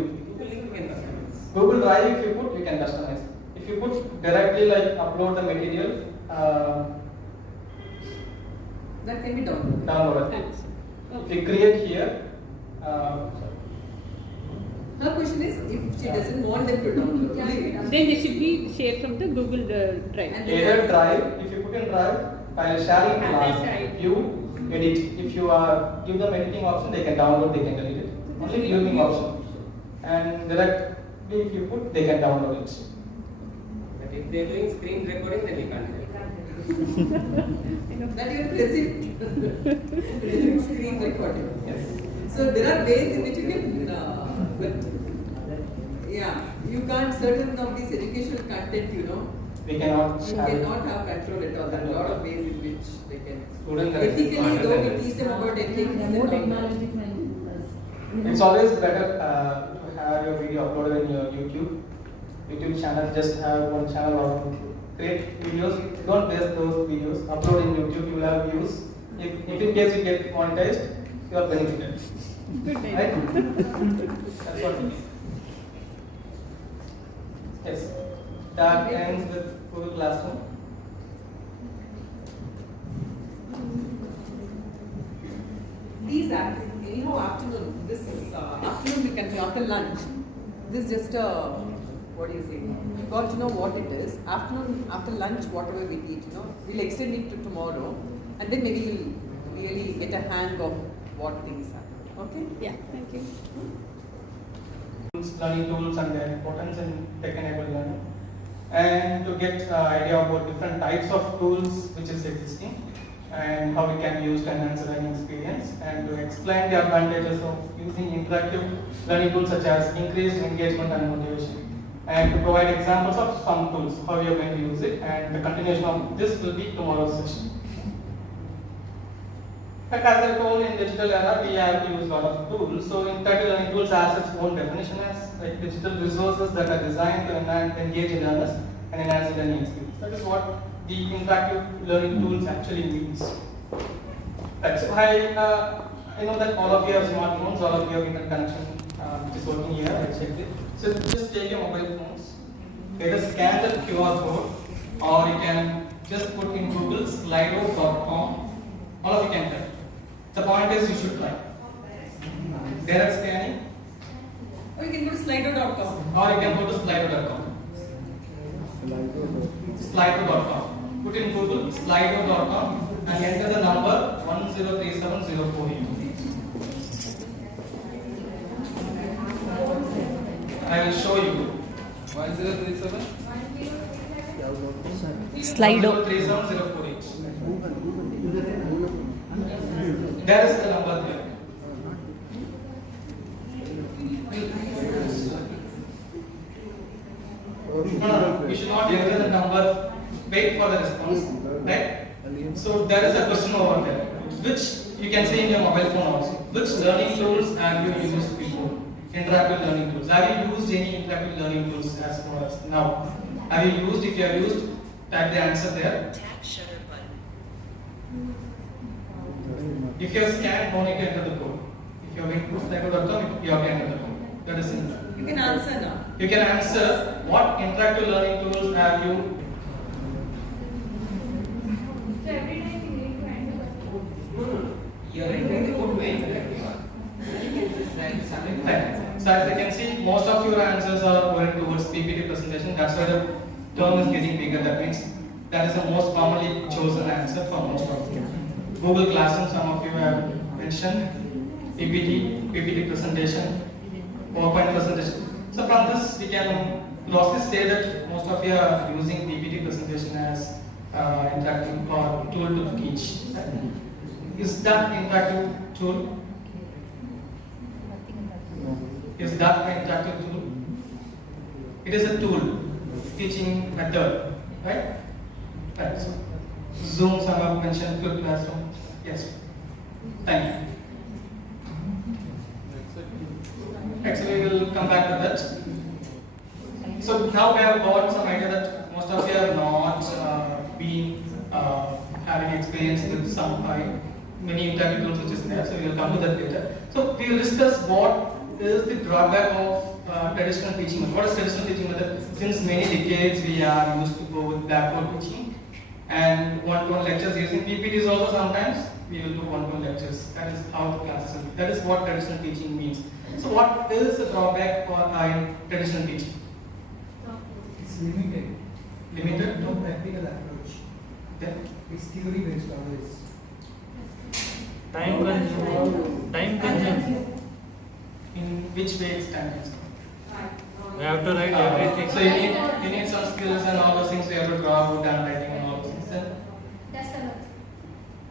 Google Drive, if you put, you can customize. If you put directly like upload the material, That can be downloaded. download it. Thanks. If you create here, Her question is if she doesn't want them to download. Then they should be shared from the Google Drive. And either Drive, if you put in Drive, while sharing And class, then Drive. view, edit. If you give them editing option, they can download, they can delete it. Only viewing option. And directly if you put, they can download it. But if they are doing screen recording, then you can't. That you are present. Screen recording. Yes. So there are ways in which you can, you can't certain of these educational content, We cannot you share it. cannot have control at all. There are a lot of ways in which they can. Students are Ethically, smarter though than we teach them about ethics. More and all. technology can It's always better to have your video uploaded in your YouTube channel. Just have one channel or create videos. Don't waste those videos. Upload in YouTube, you will have views. If in case you get monetized, you are benefited. Good Right? idea. That's what it is. Yes. That ends with Google Classroom. These anyhow afternoon, this afternoon we can say after lunch. This is just a, what do you say? You got to know what it is. Afternoon, after lunch, whatever we eat, we'll extend it to tomorrow, and then maybe we'll really get a hang of what things are. Okay? Yeah, thank you. Learning tools and their importance in tech-enabled learning, and to get idea about different types of tools which is existing and how we can use to enhance the learning experience, and to explain the advantages of using interactive learning tools such as increased engagement and motivation, and to provide examples of some tools, how we are going to use it, and the continuation of this will be tomorrow's session. But as I told, in digital era, we have to use a lot of tools. So interactive learning tools has its own definition as like digital resources that are designed to engage learners and enhance the learning experience. That is what the interactive learning tools actually means. Right. So I know that all of you have smartphones, all of you have internet connection, which is working here. I checked it. So just take your mobile phones, either scan the QR code, or you can just put in Google Slido.com. All of you can try. The point is you should try. Direct scanning, Or you can go to slido.com. or you can go to Slido.com. Slido.com. Put in Google Slido.com and enter the number 1037048. I will show you. 1037? Slido. 1037048. There is the number there. No, you should not enter the number, wait for the response, right? So there is a question over there, which you can see in your mobile phone also. Which learning tools have you used before? Interactive learning tools. Have you used any interactive learning tools as far as now? Have you used, if you have used, type the answer there. If you have scanned, no need to enter the code. If you have been pushed like a you have to enter the code. That is simple. You can answer now. You can answer what interactive learning tools have you. So every time you need to enter the code. You are entering the code way. So as you can see, most of your answers are going towards PPT presentation. That's why the term is getting bigger. That means that is the most commonly chosen answer for most of you. Google Classroom, some of you have mentioned. PPT presentation, PowerPoint presentation. So from this, we can closely say that most of you are using PPT presentation as interactive or tool to teach. Is that interactive tool? Is that an interactive tool? It is a tool, teaching method, right? Right. So Zoom, some have mentioned, Flip Classroom. Yes. Thank you. Actually, we will come back to that. So now we have got some idea that most of you are not been having experience with some many interactive tools which is there. So we will come to that later. So we will discuss what is the drawback of traditional teaching method. What is traditional teaching method? Since many decades we are used to go with blackboard teaching and one-to-one lectures using PPTs also sometimes. We will do one-to-one lectures. That is how the classes will be. That is what traditional teaching means. So what is the drawback for traditional teaching? It's limited. Limited? No practical approach. Then? It's theory based always. Time consuming. Time consuming. In which way it's time consuming? We have to write everything. So you need some skills and all those things. You have to draw good handwriting and all those things. Then That's the logic.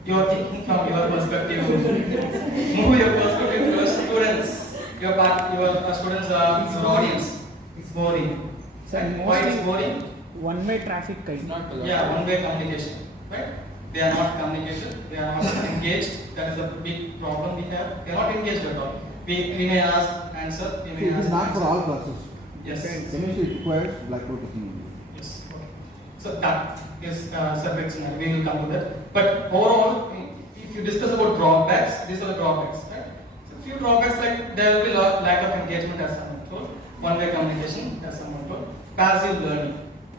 you are thinking from your perspective. Move your perspective to your students. Your students are your audience. It's boring. And why it's boring? One-way traffic kind. Yeah, one-way communication, right? They are not communicated, they are not engaged. That is a big problem we have. They are not engaged at all. We may ask, answer, we may It ask. is not for answer. all classes. Yes. Chemistry requires blackboard teaching. Yes. Okay. So that is separate scenario. We will come to that. But overall, if you discuss about drawbacks, these are the drawbacks, right? So few drawbacks like there will be lack of engagement as someone told, one-way communication as someone told, passive learning.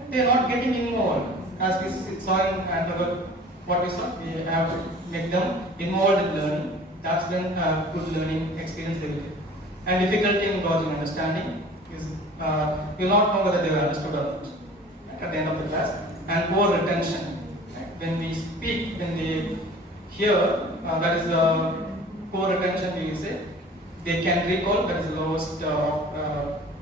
They are not getting involved. As we saw in what we saw, we have to make them involved in learning. That's when good learning experience they will get. And difficulty in gauging understanding is you will not know whether they were understood or not at the end of the class. And poor retention. Right? When we speak, when they hear, that is poor retention. We will say they can recall. That is the lowest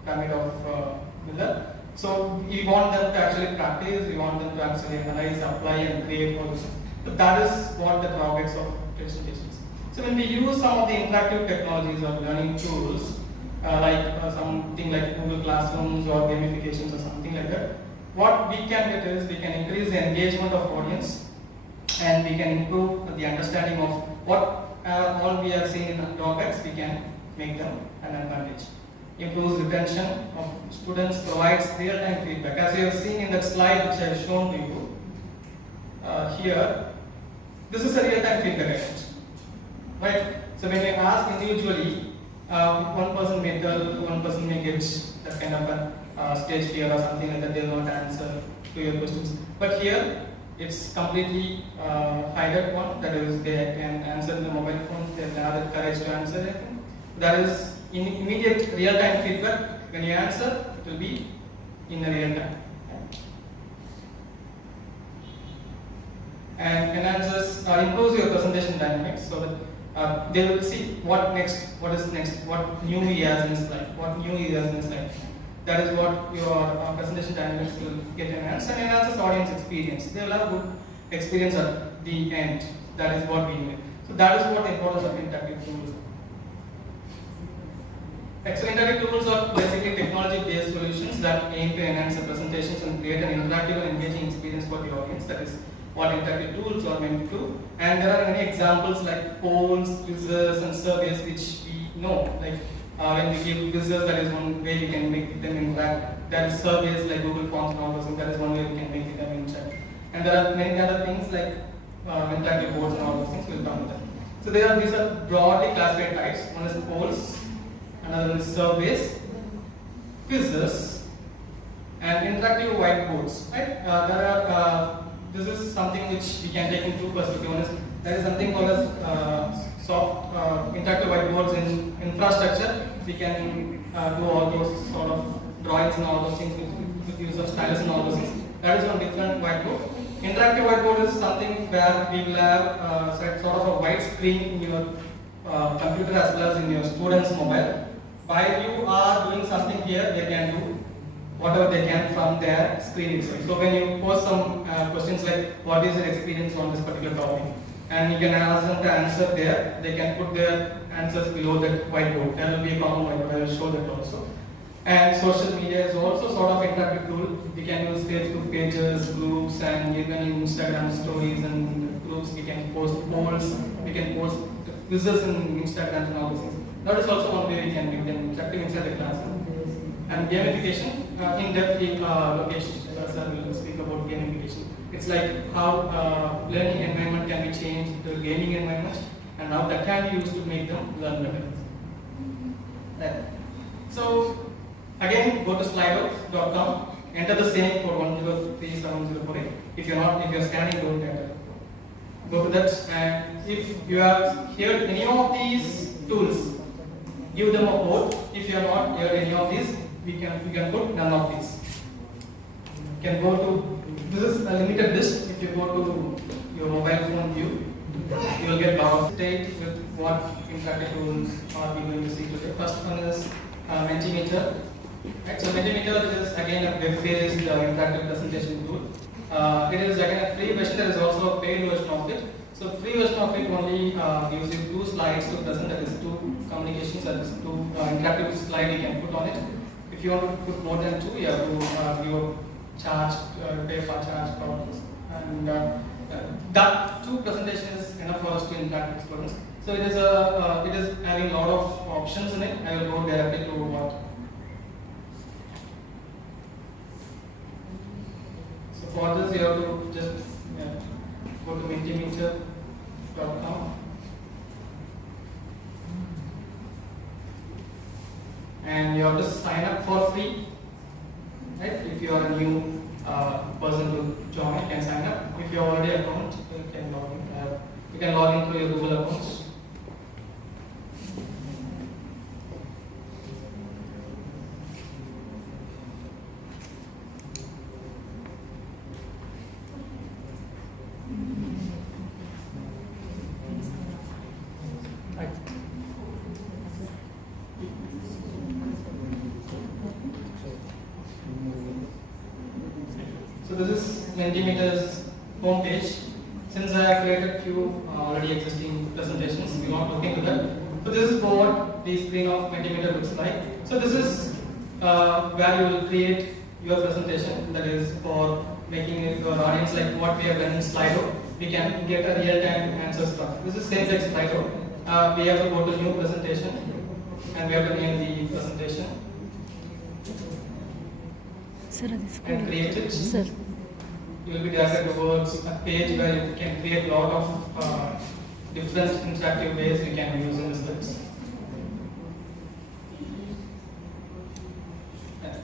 pyramid of Miller. So we want them to actually practice, we want them to actually analyze, apply and create all this. So that is what the drawbacks of traditional teaching is. So when we use some of the interactive technologies or learning tools, like something like Google Classrooms or gamifications or something like that, what we can get is we can increase the engagement of audience and we can improve the understanding of what all we have seen in drawbacks, we can make them an advantage. Improves retention of students, provides real-time feedback. As you have seen in that slide which I have shown to you here, this is a real-time feedback, right? So when you ask individually, one person may tell, one person may get that kind of a stage fear or something like that. They will not answer to your questions. But here, it's completely hidden one. That is, they can answer in the mobile phones. They have the courage to answer it. That is in immediate real-time feedback. When you answer, it will be in a real time. And enhances, improves your presentation dynamics so that they will see what next, what is next, what new he has in his life, what new he has in his life. That is what your presentation dynamics will get enhanced, and enhances audience experience. They will have good experience at the end. That is what we need. So that is what the importance of interactive tools. So interactive tools are basically technology-based solutions that aim to enhance the presentations and create an interactive and engaging experience for the audience. That is what interactive tools are meant to do. And there are many examples like polls, quizzes, and surveys which we know. Like when we give quizzes, that is one way we can make them interact. There are surveys like Google Forms and all those, and that is one way we can make them interact. And there are many other things like interactive boards and all those things will come with that. So these are broadly classified types. One is polls, another is surveys, quizzes, and interactive whiteboards. Right? This is something which we can take in two perspectives. One is there is something called as soft interactive whiteboards in infrastructure. We can do all those sort of drawings and all those things with use of stylus and all those things. That is one different whiteboard. Interactive whiteboard is something where we will have sort of a white screen in your computer as well as in your student's mobile. While you are doing something here, they can do whatever they can from their screen itself. So when you post some questions like what is your experience on this particular topic, and you can ask them to answer there, they can put their answers below that whiteboard. There will be a common whiteboard, I will show that also. And social media is also sort of interactive tool. We can use Facebook pages, groups, and even Instagram stories and groups. We can post polls, we can post quizzes in Instagram and all those things. That is also one way we can do them interactive inside the classroom. And gamification, in depth location, sir will speak about gamification. It's like how learning environment can be changed to a gaming environment, and how that can be used to make them learn better. Right. So again, go to slido.com, enter the same code 1037048. If you're scanning, don't enter. Go to that, and if you have heard any of these tools, give them a code. If you have not heard any of these, you can put none of these. You can go to, this is a limited list. If you go to your mobile phone view, you will get lost state with what interactive tools are we going to see today. First one is Mentimeter. Right, so Mentimeter is again a web-based interactive presentation tool. It is again a free version. There is also a paid version of it. So free version of it only gives you 2 slides to present. That is 2 communications. That is 2 interactive slides you can put on it. If you want to put more than 2, you have to give a charge, pay for charge for this. And that 2 presentation is enough for us to interact with students. So it is having a lot of options in it. I will go directly to what. So for this, you have to just go to mentimeter.com. And you have to sign up for free. Right? If you are a new person to join, you can sign up. If you have already an account, you can log in. You can log in through your Google account. So this is Mentimeter's homepage. Since I have created few already existing presentations, we want to look into that. So this is what the screen of Mentimeter looks like. So this is where you will create your presentation. That is for making it your audience like what we have done in Slido. We can get a real-time answers from. This is same like Slido. We have to go to new presentation, and we have to name the presentation. And create it. Sir. You will be directed towards a page where you can create a lot of different interactive ways you can use in the slides. Yeah.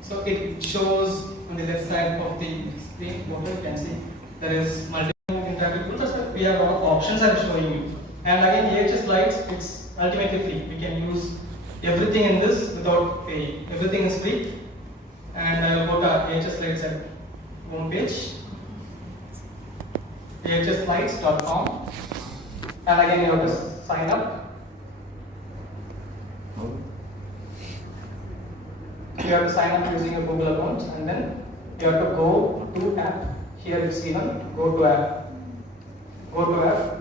So it shows on the left side of the screen, what you can see, there is multiple interactive tools, but we have a lot of options I'm showing you. And again, EHS slides, it's ultimately free. We can use everything in this without paying. Everything is free. And I will go to EHS slides at homepage, ehsslides.com, and again you have to sign up. You have to sign up using a Google account, and then you have to go to app. Here it's given, go to app. Go to app.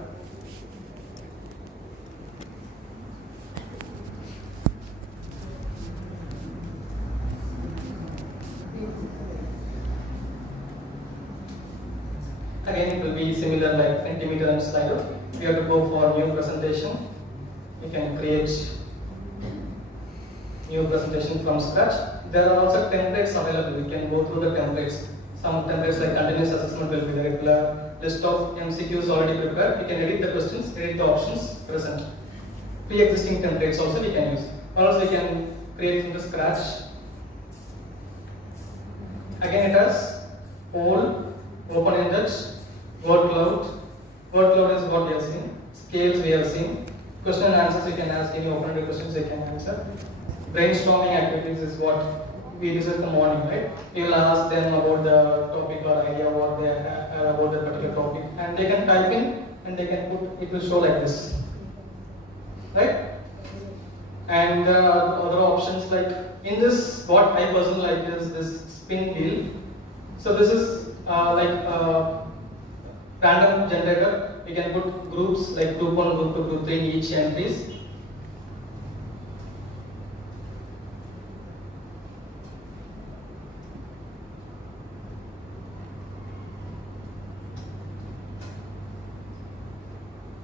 Again, it will be similar like Mentimeter and Slido. You have to go for new presentation. You can create new presentation from scratch. There are also templates available. You can go through the templates. some templates like continuous assessment will be the regular list of MCQs already prepared. We can edit the questions, edit the options present. Pre-existing templates also we can use. Or else we can create from the scratch. Again, it has poll, open-ended, word cloud. Word cloud is what we have seen. Scales we have seen. Question and answers we can ask any open-ended questions they can answer. Brainstorming activities is what we discussed in the morning, right? We will ask them about the topic or idea what they have about that particular topic, and they can type in and they can put. It will show like this, right? And other options like in this, what I personally like is this spin wheel. So this is random generator. We can put groups like group 1, group 2, group 3 in each entries.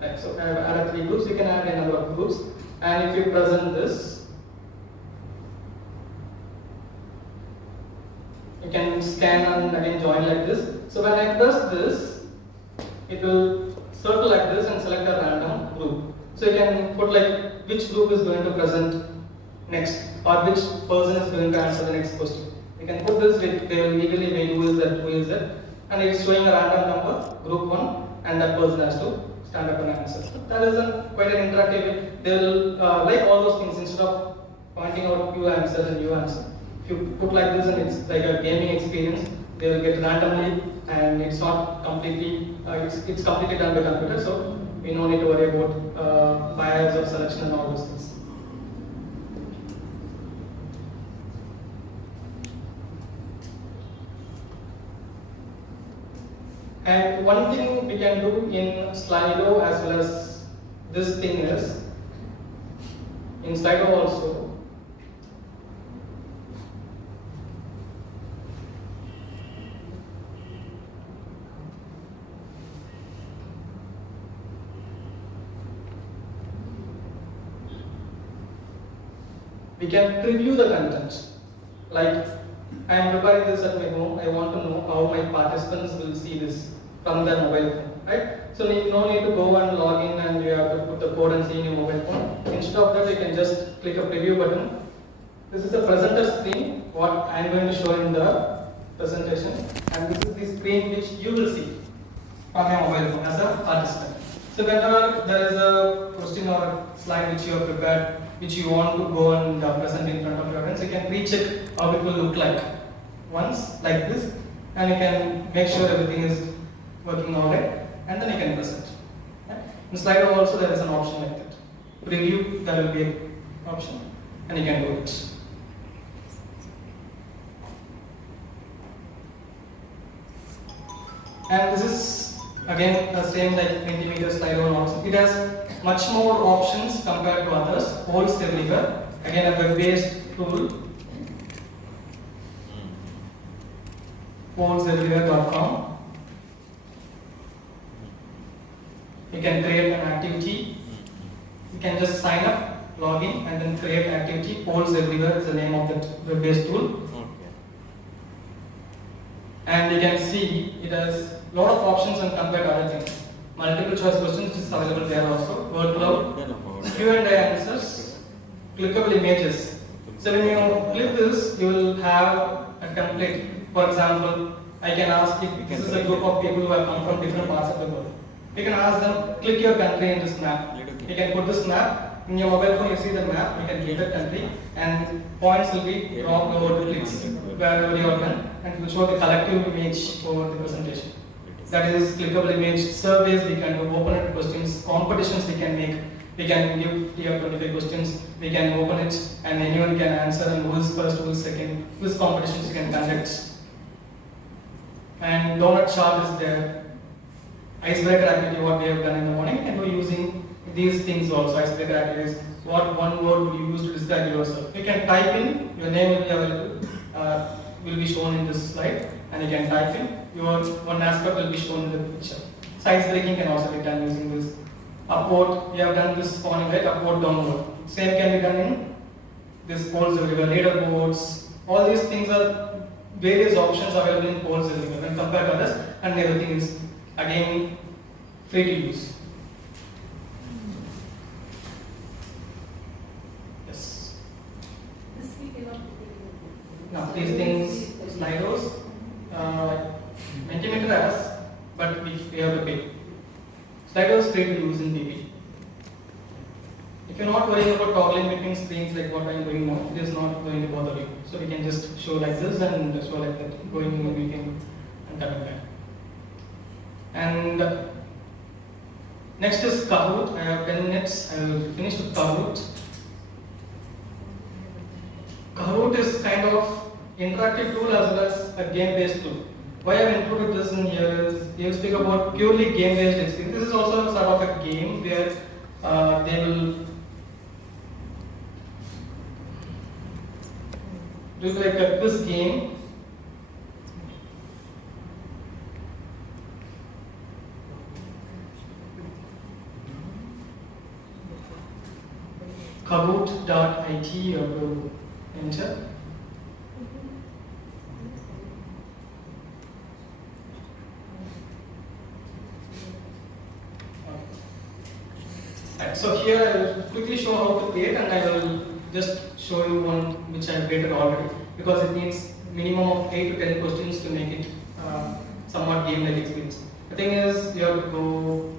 Right, so I have added 3 groups. You can add a number of groups, and if you present this, you can scan and again join like this. So when I press this, it will circle like this and select a random group. So you can put like which group is going to present next, or which person is going to answer the next question. You can put this, they will legally weigh who is that, and it is showing a random number, group 1, and that person has to stand up and answer. So that is quite an interactive way. They will like all those things instead of pointing out you answer and you answer. If you put like this and it's like a gaming experience, they will get randomly and it's not completely, it's completely done by computer, so we no need to worry about bias or selection and all those things. And one thing we can do in Slido as well as this thing is, in Slido also, we can preview the content. Like, I am preparing this at my home. I want to know how my participants will see this from their mobile phone, right? So you no need to go and log in and you have to put the code and see in your mobile phone. Instead of that, you can just click a preview button. This is the presenter screen, what I am going to show in the presentation, and this is the screen which you will see from your mobile phone as a participant. So whenever there is a question or slide which you have prepared, which you want to go and present in front of your audience, you can recheck how it will look like once like this, and you can make sure everything is working all right, and then you can present. Okay? In Slido also there is an option like that. Preview, there will be an option, and you can do it. And this is again the same like Mentimeter, Slido also. It has much more options compared to others. Polls everywhere. Again, a web-based tool. Pollseverywhere.com. You can create an activity. You can just sign up, log in, and then create activity. Polls Everywhere is the name of that web-based tool. And you can see it has a lot of options and compared to other things. Multiple choice questions is available there also. Word cloud, Q&A answers, clickable images. So when you click this, you will have a template. For example, I can ask if this is a group of people who have come from different parts of the world. You can ask them, click your country in this map. You can put this map in your mobile phone. You see the map. You can click the country, and points will be dropped over the clicks wherever you are done, and it will show the collective image over the presentation. That is clickable image. Surveys we can do, open-ended questions, competitions we can make. We can give here 25 questions. We can open it, and anyone can answer. And who is first, who is second, which competitions you can conduct. And donut chart is there. Icebreaker activity, what we have done in the morning, and we're using these things also. Icebreaker activities. What one word would you use to describe yourself? You can type in, your name will be available, will be shown in this slide, and you can type in. Your one aspect will be shown in the picture. Size breaking can also be done using this. Upvote, we have done this morning, right? Upvote, download. Same can be done in this polls everywhere, leaderboards. All these things are various options available in polls everywhere when compared to others, and everything is again free to use. Yes. Now these things, Slidos, Mentimeter has, but we have to pay. Slidos free to use in DB. If you're not worrying about toggling between screens like what I'm doing now, it is not going to bother you. So we can just show like this and show like that, going in the weekend and coming back. And next is Kahoot. I have 10 minutes. I will finish with Kahoot. Kahoot is kind of interactive tool as well as a game-based tool. Why I have included this in here is you speak about purely game-based experience. This is also sort of a game where they will do like a quiz game. Kahoot.it, you have to enter. Right, so here I will quickly show how to create, and I will just show you one which I have created already, because it needs minimum of 8 to 10 questions to make it somewhat game-like experience. The thing is, you have to go.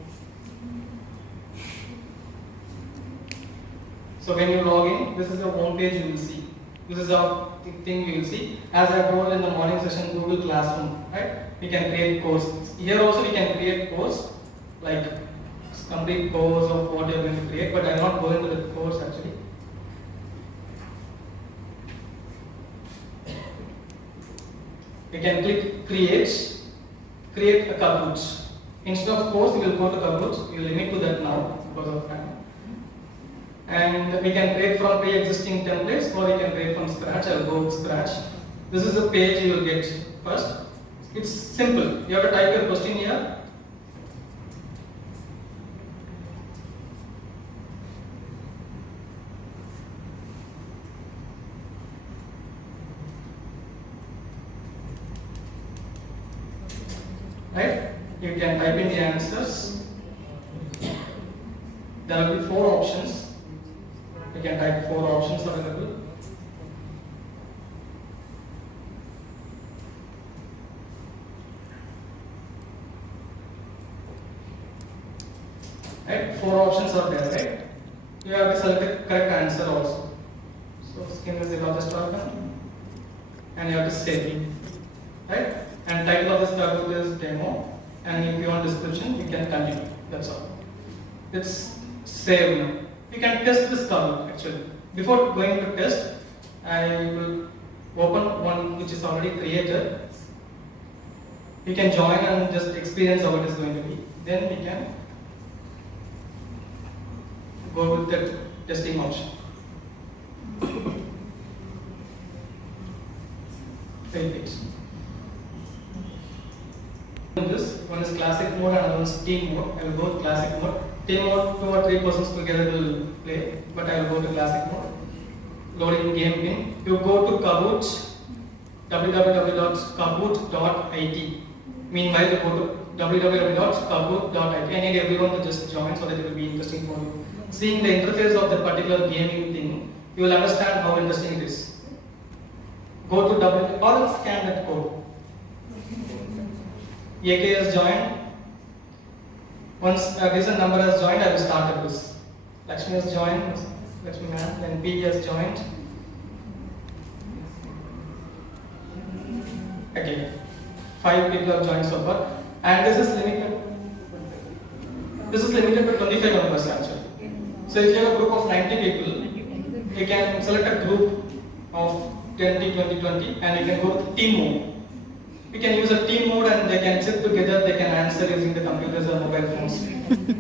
So when you log in, this is the home page you will see. This is the thing you will see. As I told in the morning session, Google Classroom, right? We can create courses. Here also we can create course, like complete course of what you are going to create, but I am not going to the course actually. You can click create a Kahoot. Instead of course, you will go to Kahoot. You will limit to that now because of time. And we can create from pre-existing templates, or we can create from scratch. I will go with scratch. This is the page you will get first. It's simple. You have to type your question here. Right? You can type in the answers. There will be 4 options. You can type 4 options available. Right? 4 options are there, right? You have to select the correct answer also. So skin is the largest organ, and you have to save it. Right? And title of this Kahoot is demo, and if you want description, you can continue. That's all. It's saved now. You can test this Kahoot actually. Before going to test, I will open one which is already created. You can join and just experience how it is going to be. Then we can go with that testing option. Wait. This one is classic mode and another is team mode. I will go with classic mode. Team mode, 2 or 3 persons together will play, but I will go to classic mode. Loading game pin. You go to Kahoot, www.kahoot.it. Meanwhile, you go to www.kahoot.it. I need everyone to just join so that it will be interesting for you. Seeing the interface of the particular gaming thing, you will understand how interesting it is. Go to or scan that code. AK has joined. Once a decent number has joined, I will start the quiz. Lakshmi has joined. Lakshmi ma'am. Then P has joined. Okay. 5 people have joined so far, and this is limited. This is limited to 25 members actually. So if you have a group of 90 people, you can select a group of 20, 20, 20, and you can go with team mode. You can use a team mode and they can sit together, they can answer using the computers or mobile phones.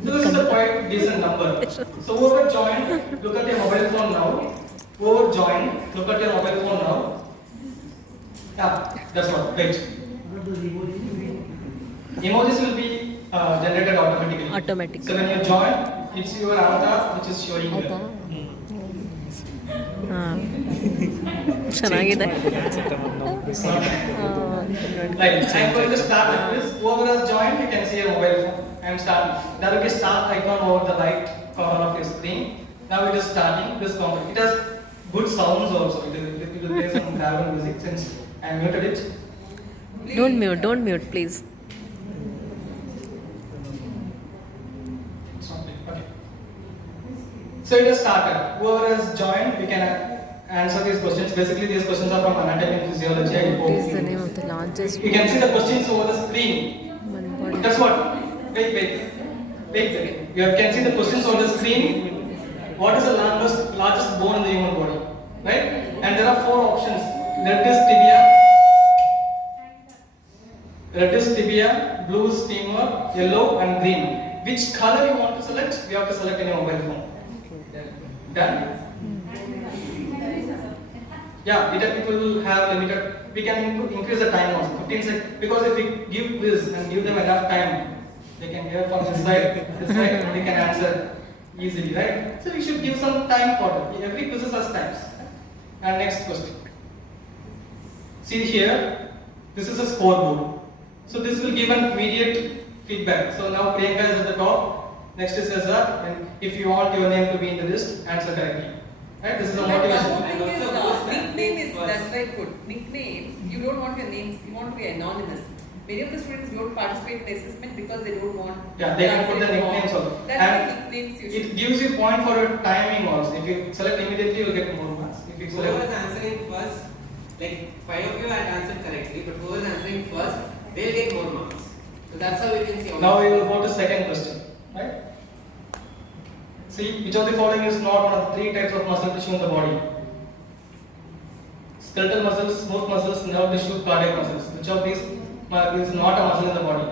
So this is a quite decent number. So whoever joined, look at your mobile phone now. Whoever joined, look at your mobile phone now. Yeah, that's what. Wait. Emojis will be generated automatically. So when you join, it's your avatar which is showing here. ಚೆನ್ನಾಗಿದೆ. Right, I'm going to start with this. Whoever has joined, you can see a mobile phone. I'm starting. There will be start icon over the right corner of your screen. Now it is starting this conference. It has good sounds also. It will play some background music since I muted it. Don't mute, please. Okay. So it has started. Whoever has joined, we can answer these questions. Basically, these questions are from anatomy and physiology. I hope What is the name of the largest you can see the questions over the screen. body? That's what. Wait. You can see the questions on the screen. What is the largest bone in the human body? Right? And there are 4 options. Red is tibia, blue is femur, yellow and green. Which color you want to select? You have to select in your mobile phone. Done? Yeah, it will have limited. We can increase the time also. 15 seconds. Because if we give quiz and give them enough time, they can hear from this side, they can answer easily, right? So we should give some time for them. Every quiz has times. And next question. See here, this is a scoreboard. So this will give an immediate feedback. So now Priyanka is at the top. Next is Cesar. And if you want your name to be in the list, answer correctly. Right? This is a motivation. Nickname is that's right good. Nickname, you don't want your names, you want to be anonymous. Many of the students don't participate in assessment because they don't want. Yeah, they can put the nicknames also. That's And the nicknames you should. it gives you point for your timing also. If you select immediately, you'll get more marks. If you Whoever select is answering first, like 5 of you had answered correctly, but whoever is answering first, they'll get more marks. So that's how we can see. now we will go to second question, right? See, which of the following is not one of the 3 types of muscle tissue in the body? Skeletal muscles, smooth muscles, nerve tissue, cardiac muscles. Which of these is not a muscle in the body?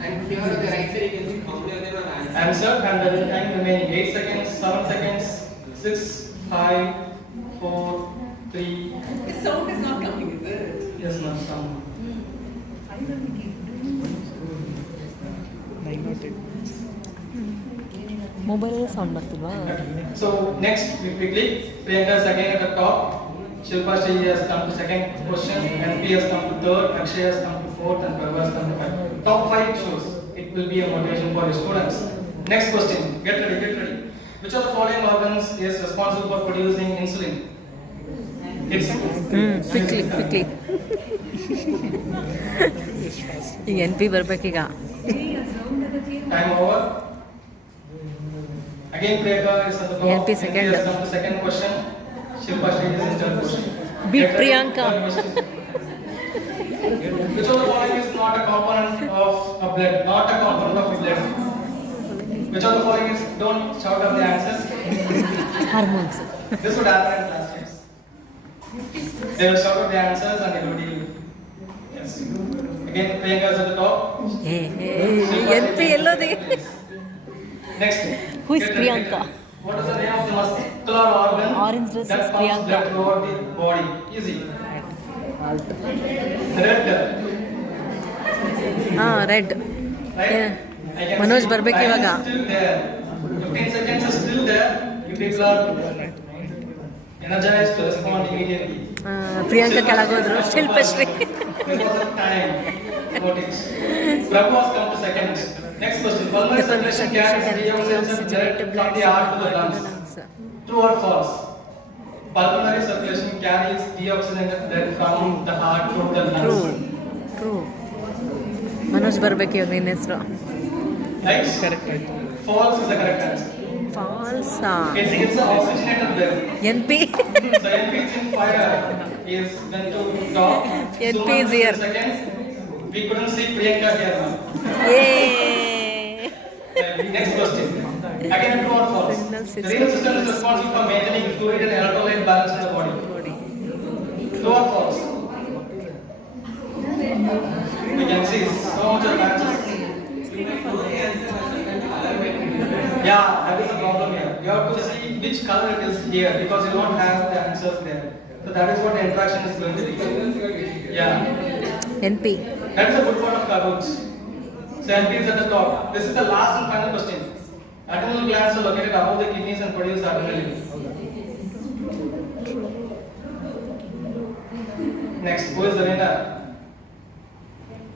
And here on the right side, you can see how many of them are answered. Answer, and there is time remaining 8 seconds, 7 seconds, 6, 5, 4, 3. The sound is not coming, is it? Yes, ma'am. Sound. Mobile sound ಬರ್ತಿಲ್ವಾ? So next, quickly, Priyanka is again at the top. Shilpa Shri has come to second question, MP has come to third, Akshay has come to fourth, and Prabha has come to 5. Top 5 shows. It will be a motivation for your students. Next question. Get ready. Which of the following organs is responsible for producing insulin? It's quickly ಈಗ NP ಬರ್ಬೇಕೀಗ. Time over. Again, Priyanka is at the top. NP second. Has come to second question. Shilpa Shri is in third question. Beat Get ready. Priyanka. Which of the following is not a component of a blood? Not a component of blood. Which of the following is? Don't shout out the answers. Hormones. This would happen in classrooms. They will shout out the answers and everybody will. Yes. Again, Priyanka is at the top. NP ಎಲ್ಲೋದಿ? Next. Who is Get ready, Priyanka? get ready. What is the name of the muscular organ Orange dress that is pumps Priyanka. blood throughout the body? Easy. Red. Red. Right? I can Manoj see ಬರ್ಬೇಕು time ಇವಾಗ. is still there. 15 seconds is still there. You people are energized to respond immediately. Priyanka ಕೆಳಗೋದ್ರು. Shilpashree. Because of time. Notice. Prabhu has come to second. Next question. Pulmonary circulation carries deoxygenated blood from the heart to the lungs. True or false? Pulmonary circulation carries deoxygenated blood from the heart to the lungs. True. Manoj ಬರ್ಬೇಕು ಇವಾಗ ನಿನ್ನ ಹೆಸರು. Right? False is the correct answer. ಫಾಲ್ಸಾ? It's an oxygenated blood. NP. So NP is in fire is when to talk. NP Suman is here. Seconds. We couldn't see Priyanka here now. Yay! Next question. Again, true or false? Signal The renal system is responsible for maintaining fluid and electrolyte balance in the body. True or false? We can see so much of answers. Yeah, that is the problem here. You have to see which color it is here because you don't have the answers there. So that is what the interaction is going to be. Yeah. NP. That is a good part of carboons. So NP is at the top. This is the last and final question. Adrenal glands are located above the kidneys and produce adrenaline. Next, who is the winner?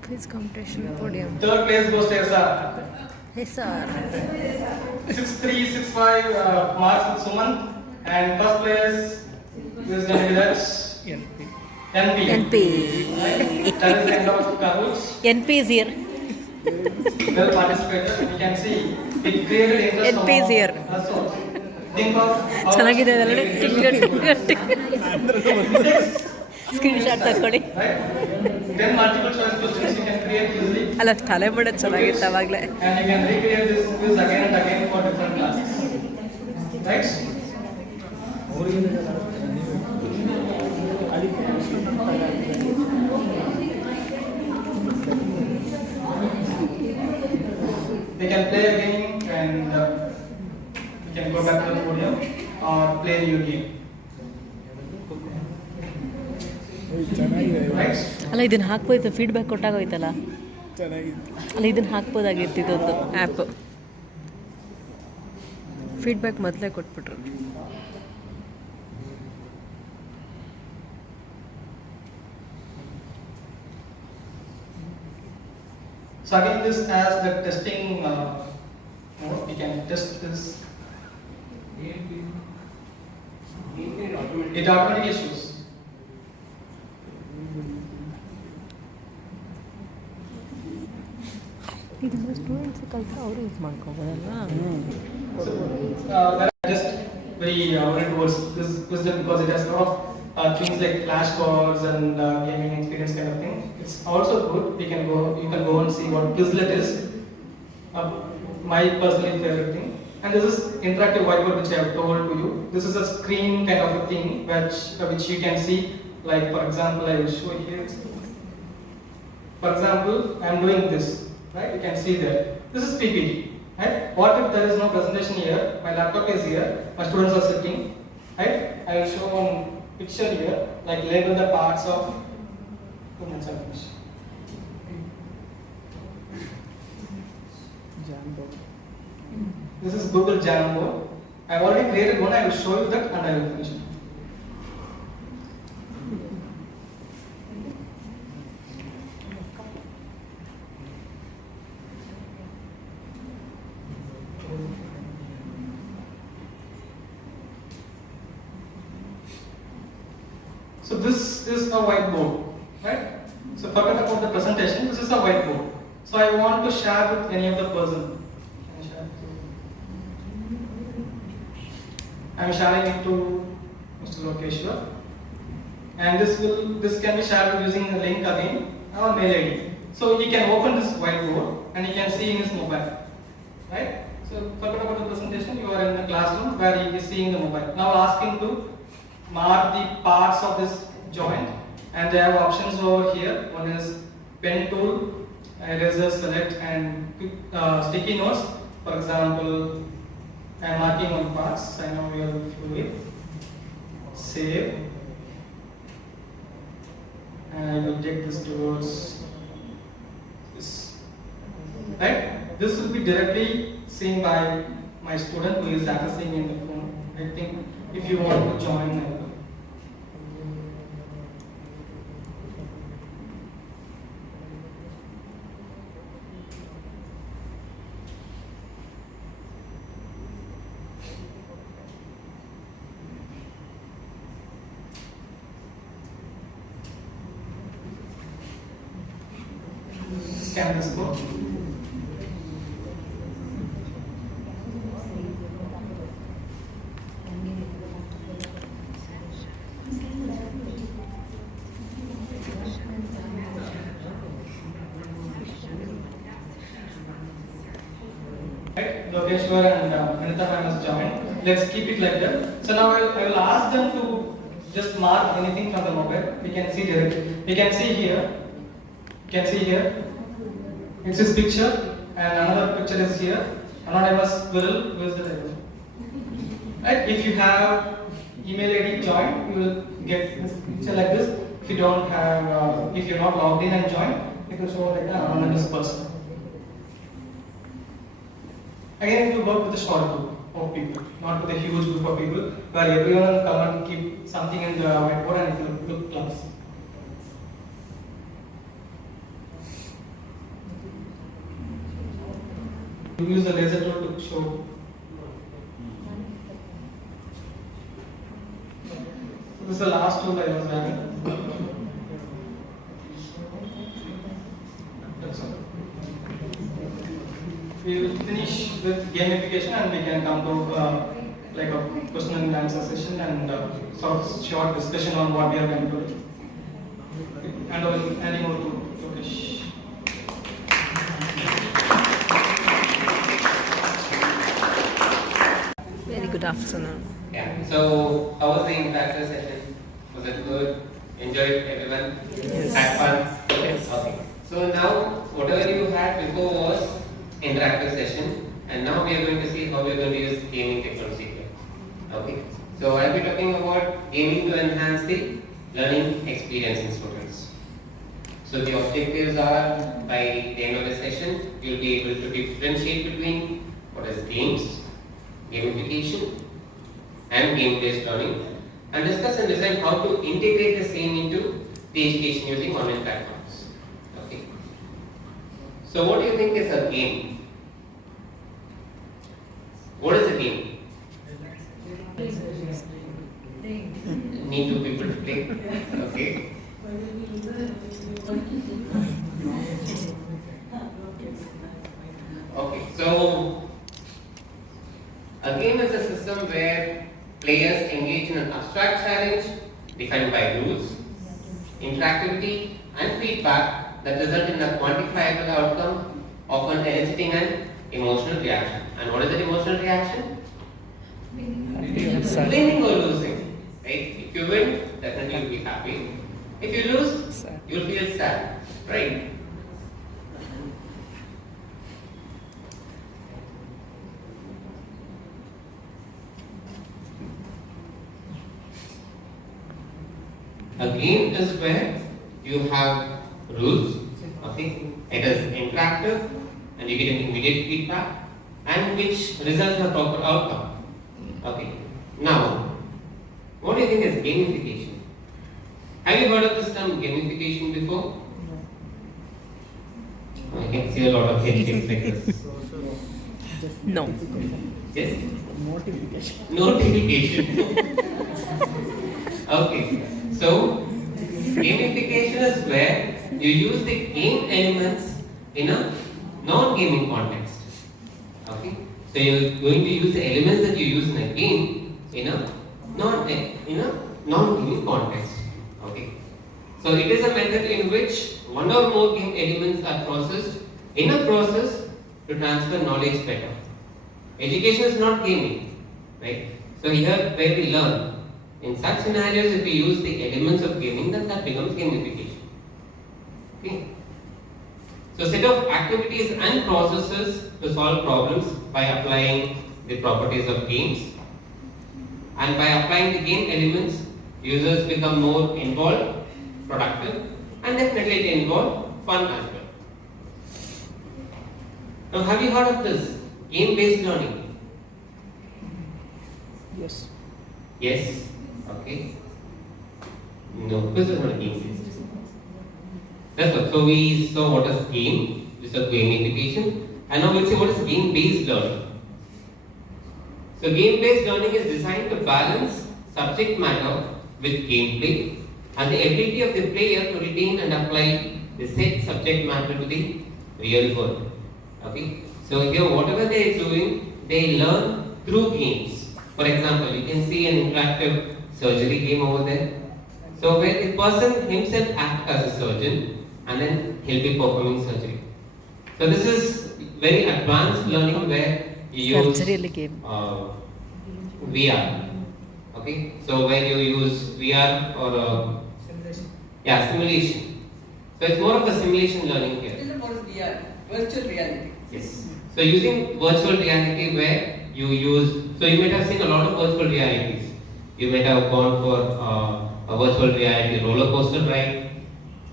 Quiz competition podium. Third place goes to SR. Yes, sir. 6365 marks with Sumant. And first place, who is going to be that? NP. NP. Right? That is the end of Kahoot. NP is here. Well participated. You can see it created interest NP is here. us also. Think of how ಚೆನ್ನಾಗಿದೆ ಅದರಲ್ಲಿ screen shot ತಕ್ಕೊಳ್ಳಿ. right? 10 multiple choice questions you can create easily. ಅಲ್ಲ ತಲೆ ಬಿಡೋದು ಚೆನ್ನಾಗಿತ್ತು ಅವಾಗಲೇ. And you can recreate this quiz again and again for different classes. Right? They can play a game and you can go back to the podium or play your game. Right? ಅಲ್ಲ ಇದನ್ನ ಹಾಕ್ಬೋಯ್ತು feedback ಕೊಟ್ಟಾಗೋಯ್ತಲ್ಲ. ಅಲ್ಲ ಇದನ್ನ ಹಾಕ್ಬೋದಾಗಿತ್ತು ಇದೊಂದು app. Feedback ಮೊದಲೇ ಕೊಟ್ಬಿಟ್ರು. So again, this as the testing mode, we can test this. It automatically shows. ಇದನ್ನ students ಕಲಿತು ಅವರು use ಮಾಡ್ಕೋಬೋದಲ್ಲ. So that is just very oriented towards this wisdom because it has a lot of things like flashcards and gaming experience kind of thing. It's also good. You can go and see what Quizlet is. My personally favorite thing. And this is interactive whiteboard which I have told to you. This is a screen kind of a thing which you can see. Like for example, I will show here. For example, I am doing this. Right? You can see there. This is PPT. Right? What if there is no presentation here? My laptop is here. My students are sitting. Right? I will show one picture here. Like label the parts of. This is Google Jamboard. I have already created one. I will show you that and I will finish it. So this is a whiteboard, right? So forget about the presentation. This is a whiteboard. So I want to share with any of the person. I am sharing it to Mr. Lokeshwar, and this can be shared using the link again or mail ID. So he can open this whiteboard and he can see in his mobile, right? So forget about the presentation. You are in the classroom where he is seeing the mobile. Now ask him to mark the parts of this joint, and they have options over here. One is pen tool, eraser, select, and sticky notes. For example, I am marking on parts. I know we are fluid. Save, and I will take this towards this. Right? This will be directly seen by my student who is accessing in the phone. I think if you want to join. Scan this code. Right, Lokeshwar and Anita ma'am has joined. Let's keep it like that. So now I will ask them to just mark anything from the mobile. We can see directly. We can see here. You can see here. It's his picture, and another picture is here. Anonymous Will. Who is the driver? Right? If you have email ID joined, you will get this picture like this. If you don't have, if you're not logged in and joined, it will show like an anonymous person. Again, it will work with a short group of people, not with a huge group of people, where everyone will come and keep something in the whiteboard and it will look classy. You use the laser tool to show. This is the last tool I was having. That's all. We will finish with gamification and we can come to like a question and answer session and sort of short discussion on what we are going to do. And any more to Lokesh. Very good afternoon. Yeah. So, how was the interactive session? Was it good? Enjoyed everyone? Yes. Had fun? Yes. Okay. So now, whatever you had before was interactive session, and now we are going to see how we are going to use gaming technology here. Okay. So I'll be talking about gaming to enhance the learning experience in students. So the objectives are, by the end of the session, you'll be able to differentiate between what is games, gamification, and game-based learning, and discuss and decide how to integrate the same into the education using online platforms. Okay. So what do you think is a game? What is a game? Need two people to play. Okay. Okay. So a game is a system where players engage in an abstract challenge defined by rules, interactivity, and feedback that result in a quantifiable outcome, often eliciting an emotional reaction. And what is an emotional reaction? Winning or losing. Right? If you win, definitely you'll be happy. If you lose, you'll feel sad. Right? A game is where you have rules, okay? It is interactive and you get an immediate feedback and which results in a proper outcome. Okay. Now, what do you think is gamification? Have you heard of this term gamification before? I can see a lot of head shakes like this. No. Yes? Notification. Okay. So, gamification is where you use the game elements in a non-gaming context. Okay? So you're going to use the elements that you use in a game in a non-gaming context. Okay? So it is a method in which one or more game elements are processed in a process to transfer knowledge better. Education is not gaming, right? So here where we learn. In such scenarios, if we use the elements of gaming, then that becomes gamification. Okay. So set of activities and processes to solve problems by applying the properties of games. And by applying the game elements, users become more involved, productive, and definitely it involve fun as well. Now, have you heard of this game-based learning? Yes. Yes. Okay. No, this is not game-based. That's what. So we saw what is game, we saw gamification, and now we'll see what is game-based learning. So game-based learning is designed to balance subject matter with gameplay and the ability of the player to retain and apply the said subject matter to the real world. Okay. So here whatever they are doing, they learn through games. For example, you can see an interactive surgery game over there. So where the person himself acts as a surgeon and then he'll be performing surgery. So this is very advanced learning where you use VR. Okay, so where you use VR or simulation. So it's more of a simulation learning here. What is about VR? Virtual reality. Yes. So using virtual reality where you use, so you might have seen a lot of virtual realities. You might have gone for a virtual reality roller coaster ride.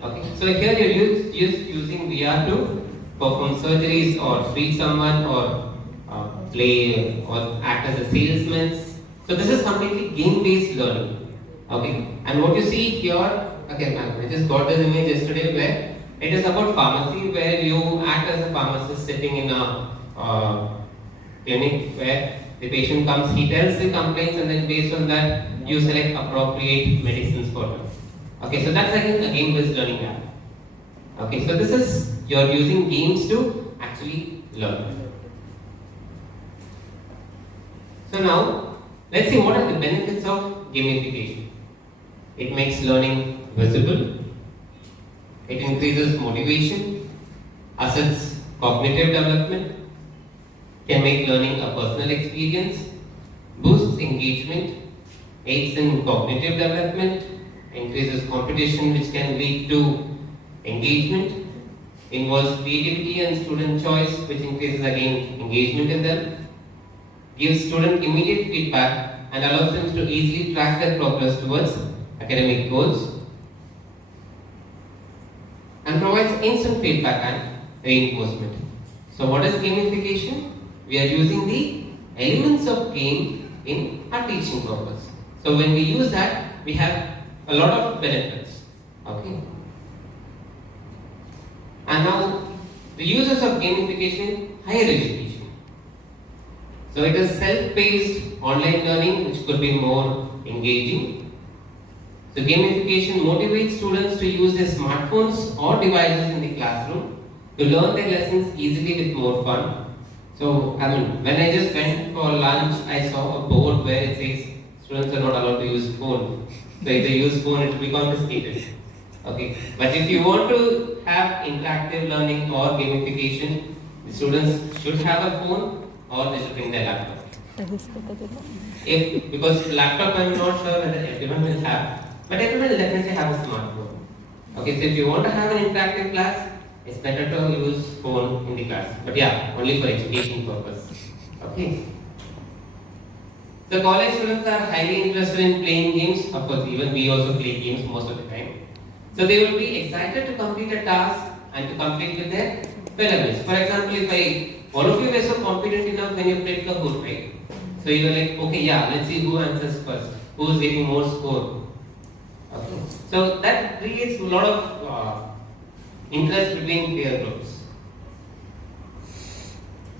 Okay. So here you're using VR to perform surgeries or treat someone or play or act as a salesman. So this is completely game-based learning. Okay. And what you see here, okay, I just got this image yesterday where it is about pharmacy where you act as a pharmacist sitting in a clinic where the patient comes, he tells the complaints, and then based on that, you select appropriate medicines for them. Okay, so that's again a game-based learning app. Okay, so this is, you're using games to actually learn. So now, let's see what are the benefits of gamification. It makes learning visible. It increases motivation, assists cognitive development, can make learning a personal experience, boosts engagement, aids in cognitive development, increases competition which can lead to engagement, involves creativity and student choice which increases again engagement in them, gives student immediate feedback and allows them to easily track their progress towards academic goals, and provides instant feedback and reinforcement. So what is gamification? We are using the elements of game in our teaching purpose. So when we use that, we have a lot of benefits. Okay. And now the uses of gamification in higher education. So it is self-paced online learning which could be more engaging. So gamification motivates students to use their smartphones or devices in the classroom to learn their lessons easily with more fun. So when I just went for lunch, I saw a board where it says students are not allowed to use phone. So if they use phone, it will be confiscated. Okay, but if you want to have interactive learning or gamification, the students should have a phone or they should bring their laptop. Because laptop I'm not sure whether everyone will have, but everyone will definitely have a smartphone. Okay, so if you want to have an interactive class, it's better to use phone in the class. But yeah, only for education purpose. Okay. So college students are highly interested in playing games. Of course, even we also play games most of the time. So they will be excited to complete a task and to complete with their fellow. For example, if all of you were so competent enough when you played Kahoot, right? So you were like, okay, yeah, let's see who answers first, who's getting more score. Okay. So that creates a lot of interest between peer groups.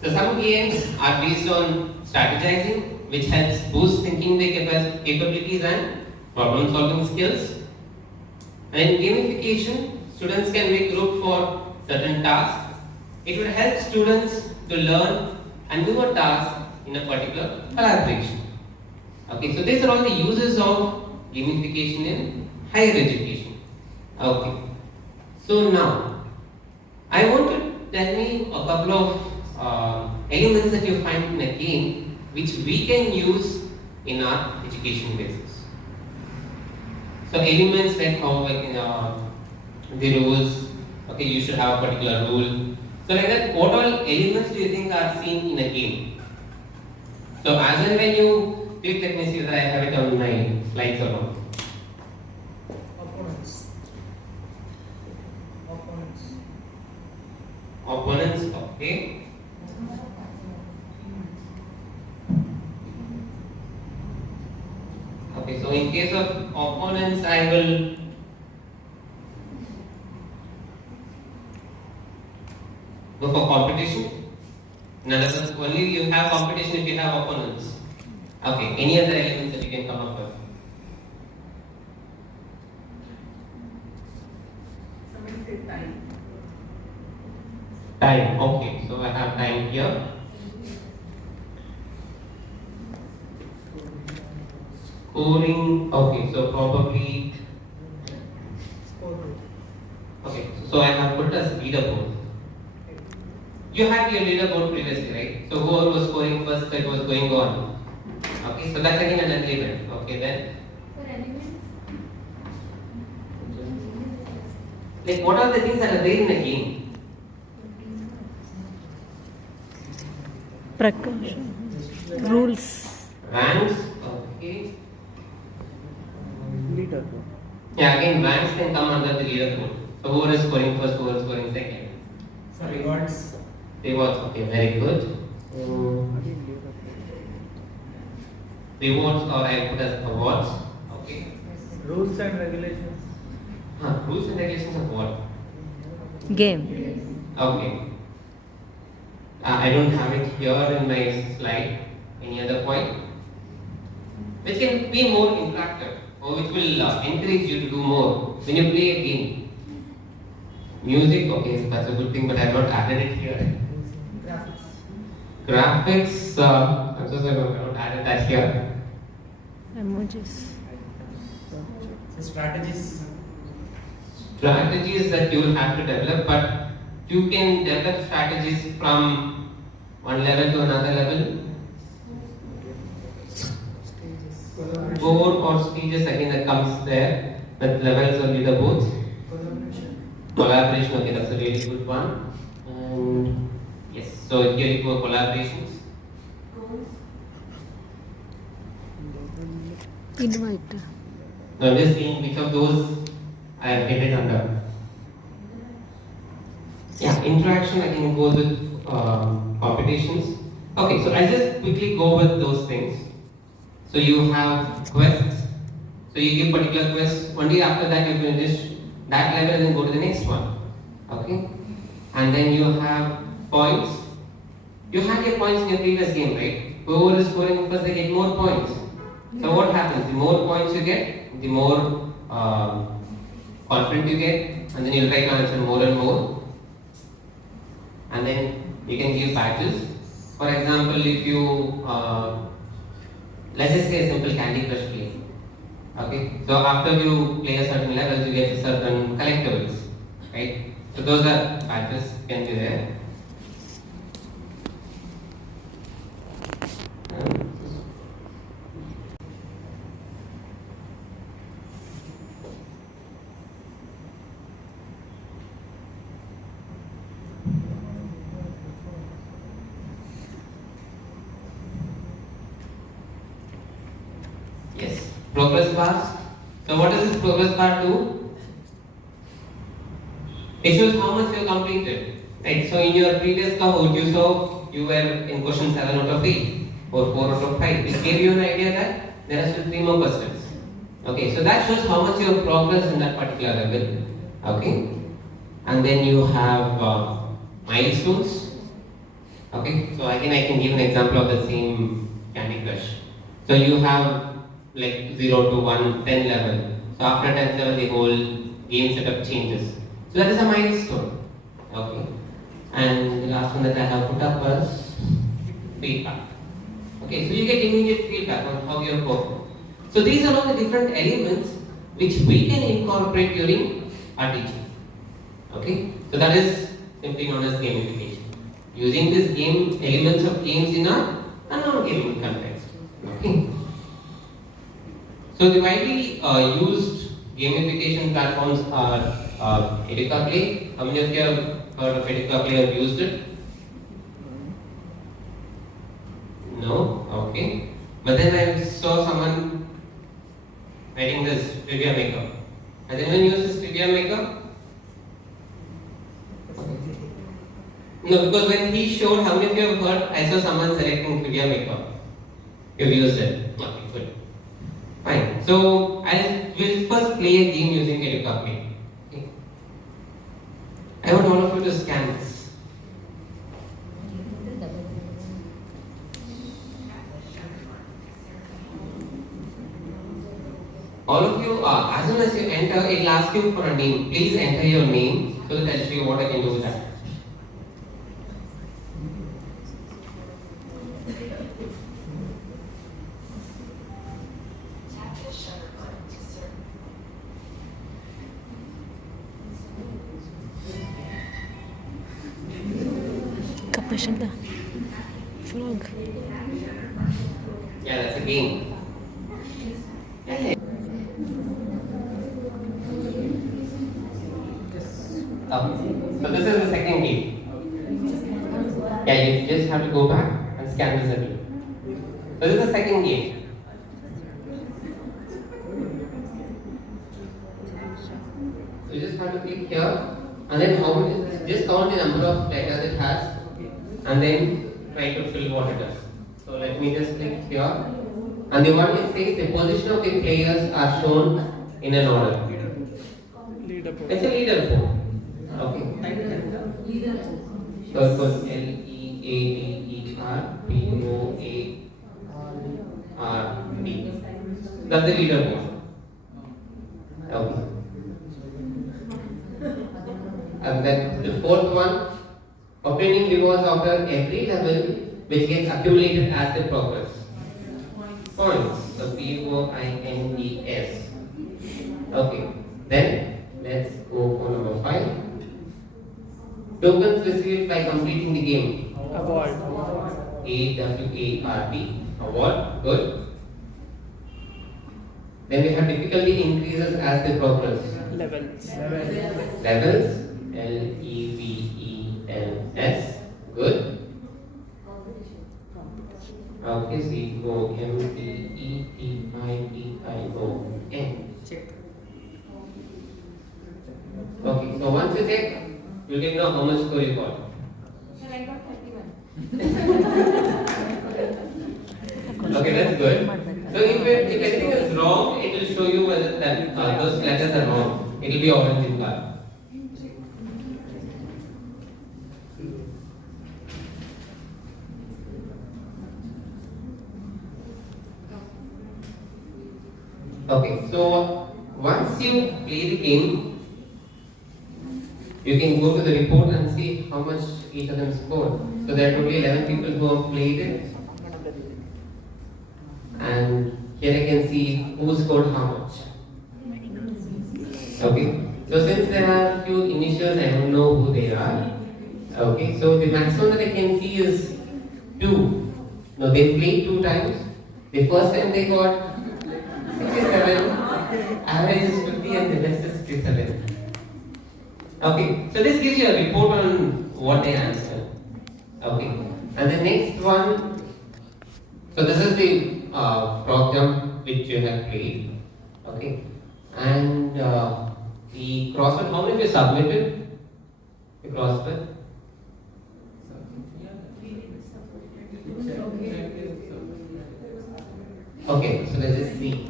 So some games are based on strategizing, which helps boost thinking capabilities and problem solving skills. And in gamification, students can make group for certain tasks. It would help students to learn and do a task in a particular collaboration. Okay, so these are all the uses of gamification in higher education. Okay, so now I want to tell me a couple of elements that you find in a game which we can use in our education basis. So elements like how the rules, okay, you should have a particular rule. So like that, what all elements do you think are seen in a game? So as and when you click, let me see that I have it on my slides or not. Opponents. Opponents, okay. Okay, so in case of opponents, I will go for competition. In other words, only you have competition if you have opponents. Okay, any other elements that you can come up with? Somebody said time. Time, okay, so I have time here. Scoring, okay, so probably, okay, so I have put as leaderboard. You had your leaderboard previously, right? So whoever was scoring first, that was going on. Okay, so that's again an element. Okay, then. For elements, Like, what are the things that are there in the game? Prakash. Rules. Ranks, okay. Leaderboard. Yeah, again, ranks can come under the leaderboard. So whoever is scoring first, whoever is scoring second. So rewards. Rewards, okay, very good. Rewards, or I put as awards. Okay. Rules and regulations. Rules and regulations of what? Game. Okay. I don't have it here in my slide. Any other point? Which can be more interactive or which will encourage you to do more when you play a game. Music, okay, that's a good thing, but I have not added it here. Graphics, I'm so sorry, I have not added that here. Emojis. So strategies. Strategies that you will have to develop, but you can develop strategies from one level to another level. Board or stages again that comes there with levels or leaderboards. Collaboration, okay, that's a really good one. And yes, so here you go, collaborations. Invite. So I'm just seeing which of those I have hit it under. Yeah, interaction I can go with competitions. Okay, so I'll just quickly go with those things. So you have quests. So you give particular quests. Only after that you finish that level and then go to the next one. Okay? And then you have points. You had your points in your previous game, right? Whoever is scoring first, they get more points. So what happens? The more points you get, the more confident you get, and then you'll try to answer more and more. And then you can give badges. For example, if you let's just say a simple Candy Crush game. Okay, so after you play a certain level, you get certain collectibles, right? So those are badges can be there. Yes, progress bars. So what does this progress bar do? It shows how much you completed. Right. So in your previous Kahoot, you saw you were in question 7 out of 8 or 4 out of 5. It gave you an idea that there are still 3 more questions. Okay, so that shows how much you have progressed in that particular level. Okay, and then you have milestones. Okay, so again I can give an example of the same Candy Crush. So you have like 0 to 1, 10 level. So after 10th level, the whole game setup changes. So that is a milestone. Okay. And the last one that I have put up was feedback. Okay, so you get immediate feedback on how you have performed. So these are all the different elements which we can incorporate during our teaching. Okay, so that is simply known as gamification. Using these game elements of games in a non-gaming context. Okay. So the widely used gamification platforms are Educaplay. How many of you have heard of Educaplay or used it? No? Okay. But then I saw someone writing this Trivia Maker. Has anyone used this Trivia Maker? No, because when he showed, how many of you have heard, I saw someone selecting Trivia Maker. You've used it. Okay, good. Fine. So we'll first play a game using Educaplay. Okay. I want all of you to scan this. All of you, as soon as you enter, it will ask you for a name. Please enter your name so that I'll show you what I can do with that. Kapashanda. Frog. Yeah, that's a game. So this is the second game. Yeah, you just have to go back and scan this again. So this is the second game. So you just have to click here, and then how it is, just count the number of letters it has, and then try to fill what it does. So let me just click here, and the one it says the position of the players are shown in an order. It's a leaderboard. Okay. So it was LEADERBOARD. That's the leaderboard. Okay. And then the fourth one, obtaining rewards after every level which gets accumulated as they progress. Points. So POINTS. Okay. Then let's go for number 5. Tokens received by completing the game. Award. AWARD. Award. Good. Then we have difficulty increases as they progress. Levels. Levels. LEVELS. Good. Okay, COMPETITION. Check. Okay, so once you check, you will know how much score you got. I got 31. Okay, that's good. So if anything is wrong, it will show you whether that those letters are wrong. It will be orange in color. Okay, so once you play the game, you can go to the report and see how much each of them scored. So there are totally 11 people who have played it. And here I can see who scored how much. Okay, so since there are few initials, I don't know who they are. Okay, so the maximum that I can see is 2. Now they played 2 times. The first time they got 67, average is 50 and the rest is 67. Okay, so this gives you a report on what they answered. Okay, and the next one, so this is the frog jump which you have played. Okay, and the crossword, how many of you submitted the crossword? Okay, so let's just see.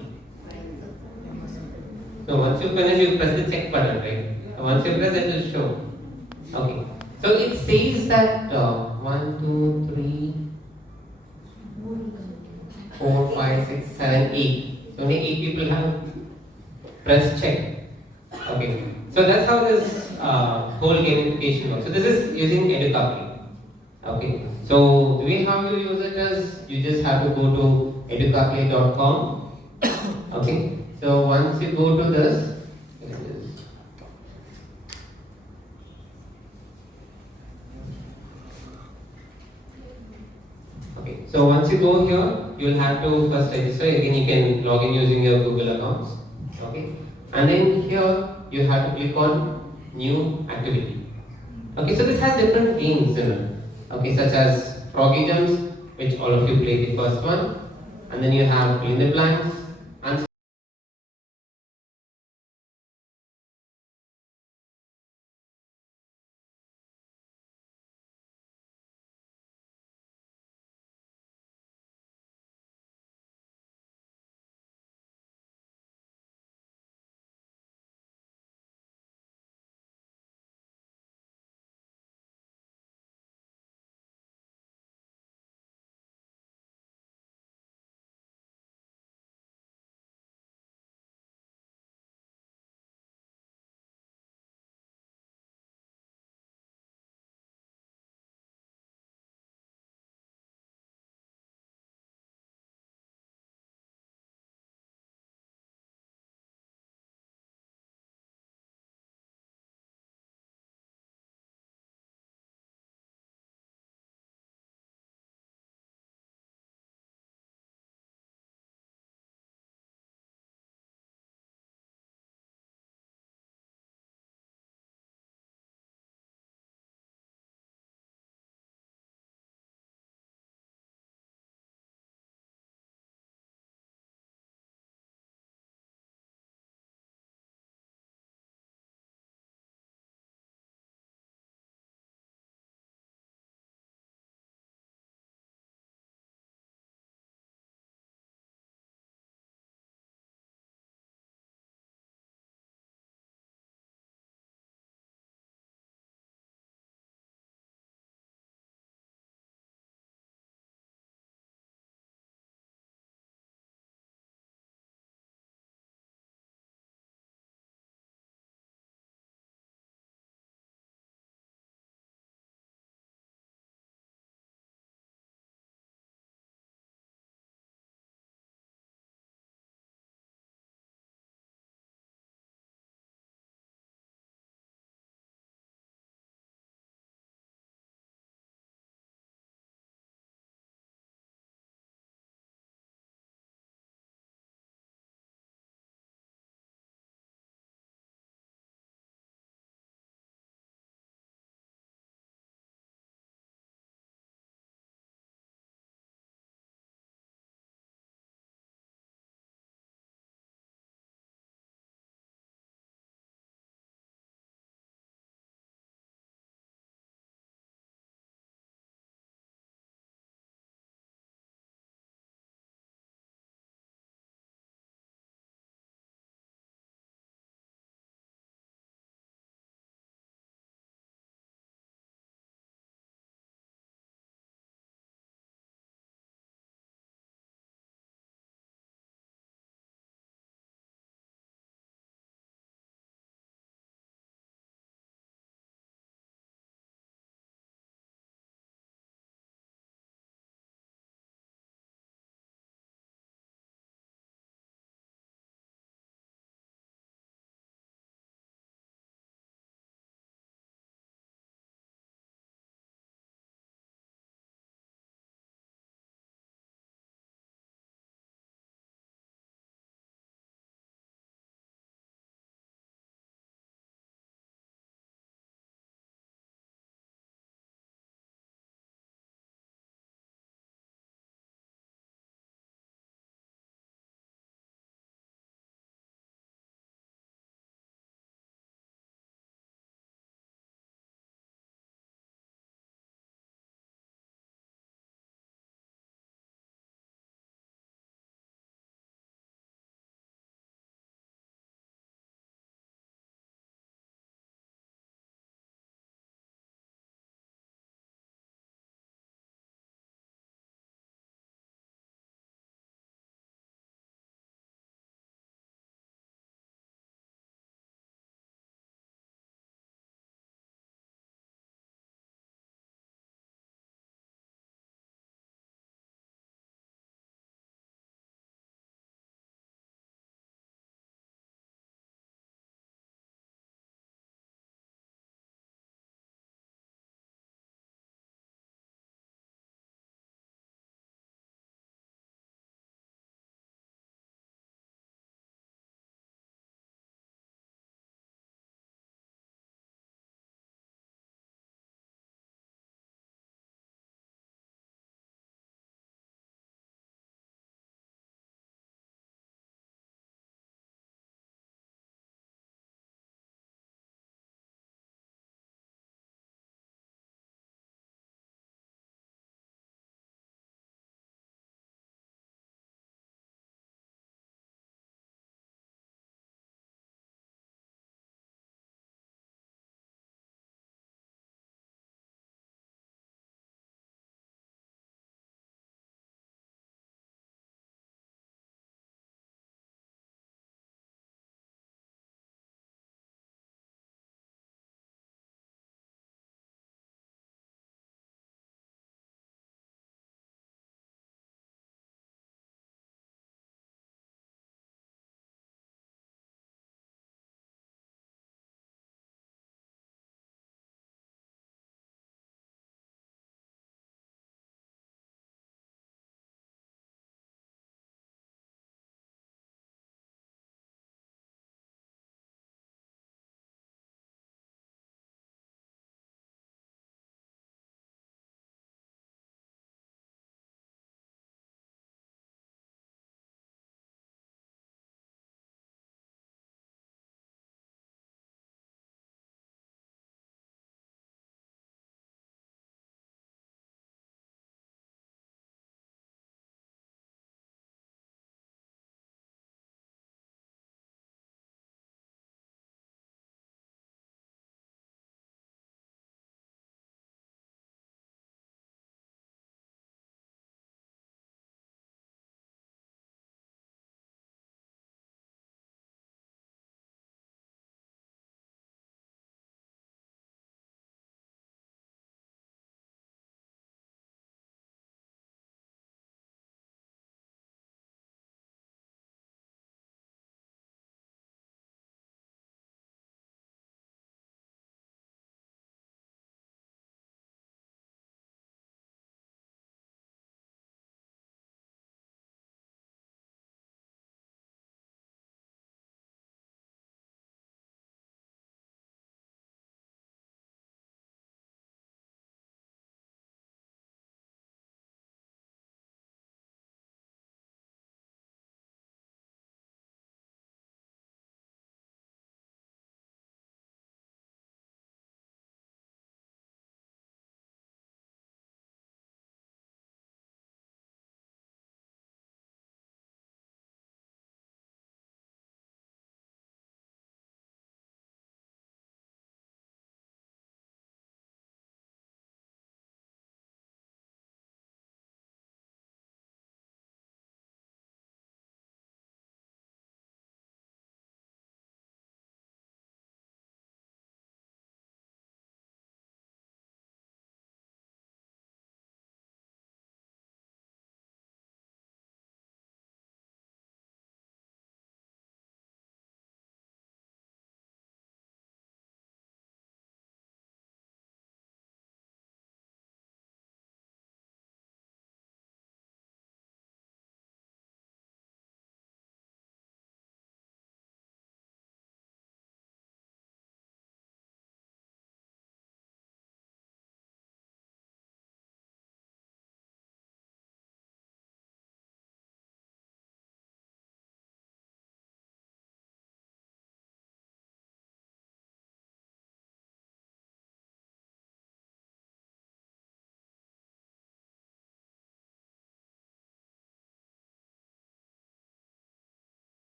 So once you finish, you press the check button, right? So once you press, it will show. Okay, so it says that 1, 2, 3, 4, 5, 6, 7, 8. So only 8 people have pressed check. Okay, so that's how this whole gamification works. So this is using Educaply. Okay, so the way how you use it is you just have to go to educaply.com. Okay, so once you go to this, okay, so once you go here, you will have to first register. Again, you can log in using your Google accounts. Okay, and then here you have to click on new activity. Okay, so this has different games in it. Okay, such as froggy jumps, which all of you played the first one, and then you have fill in the blanks,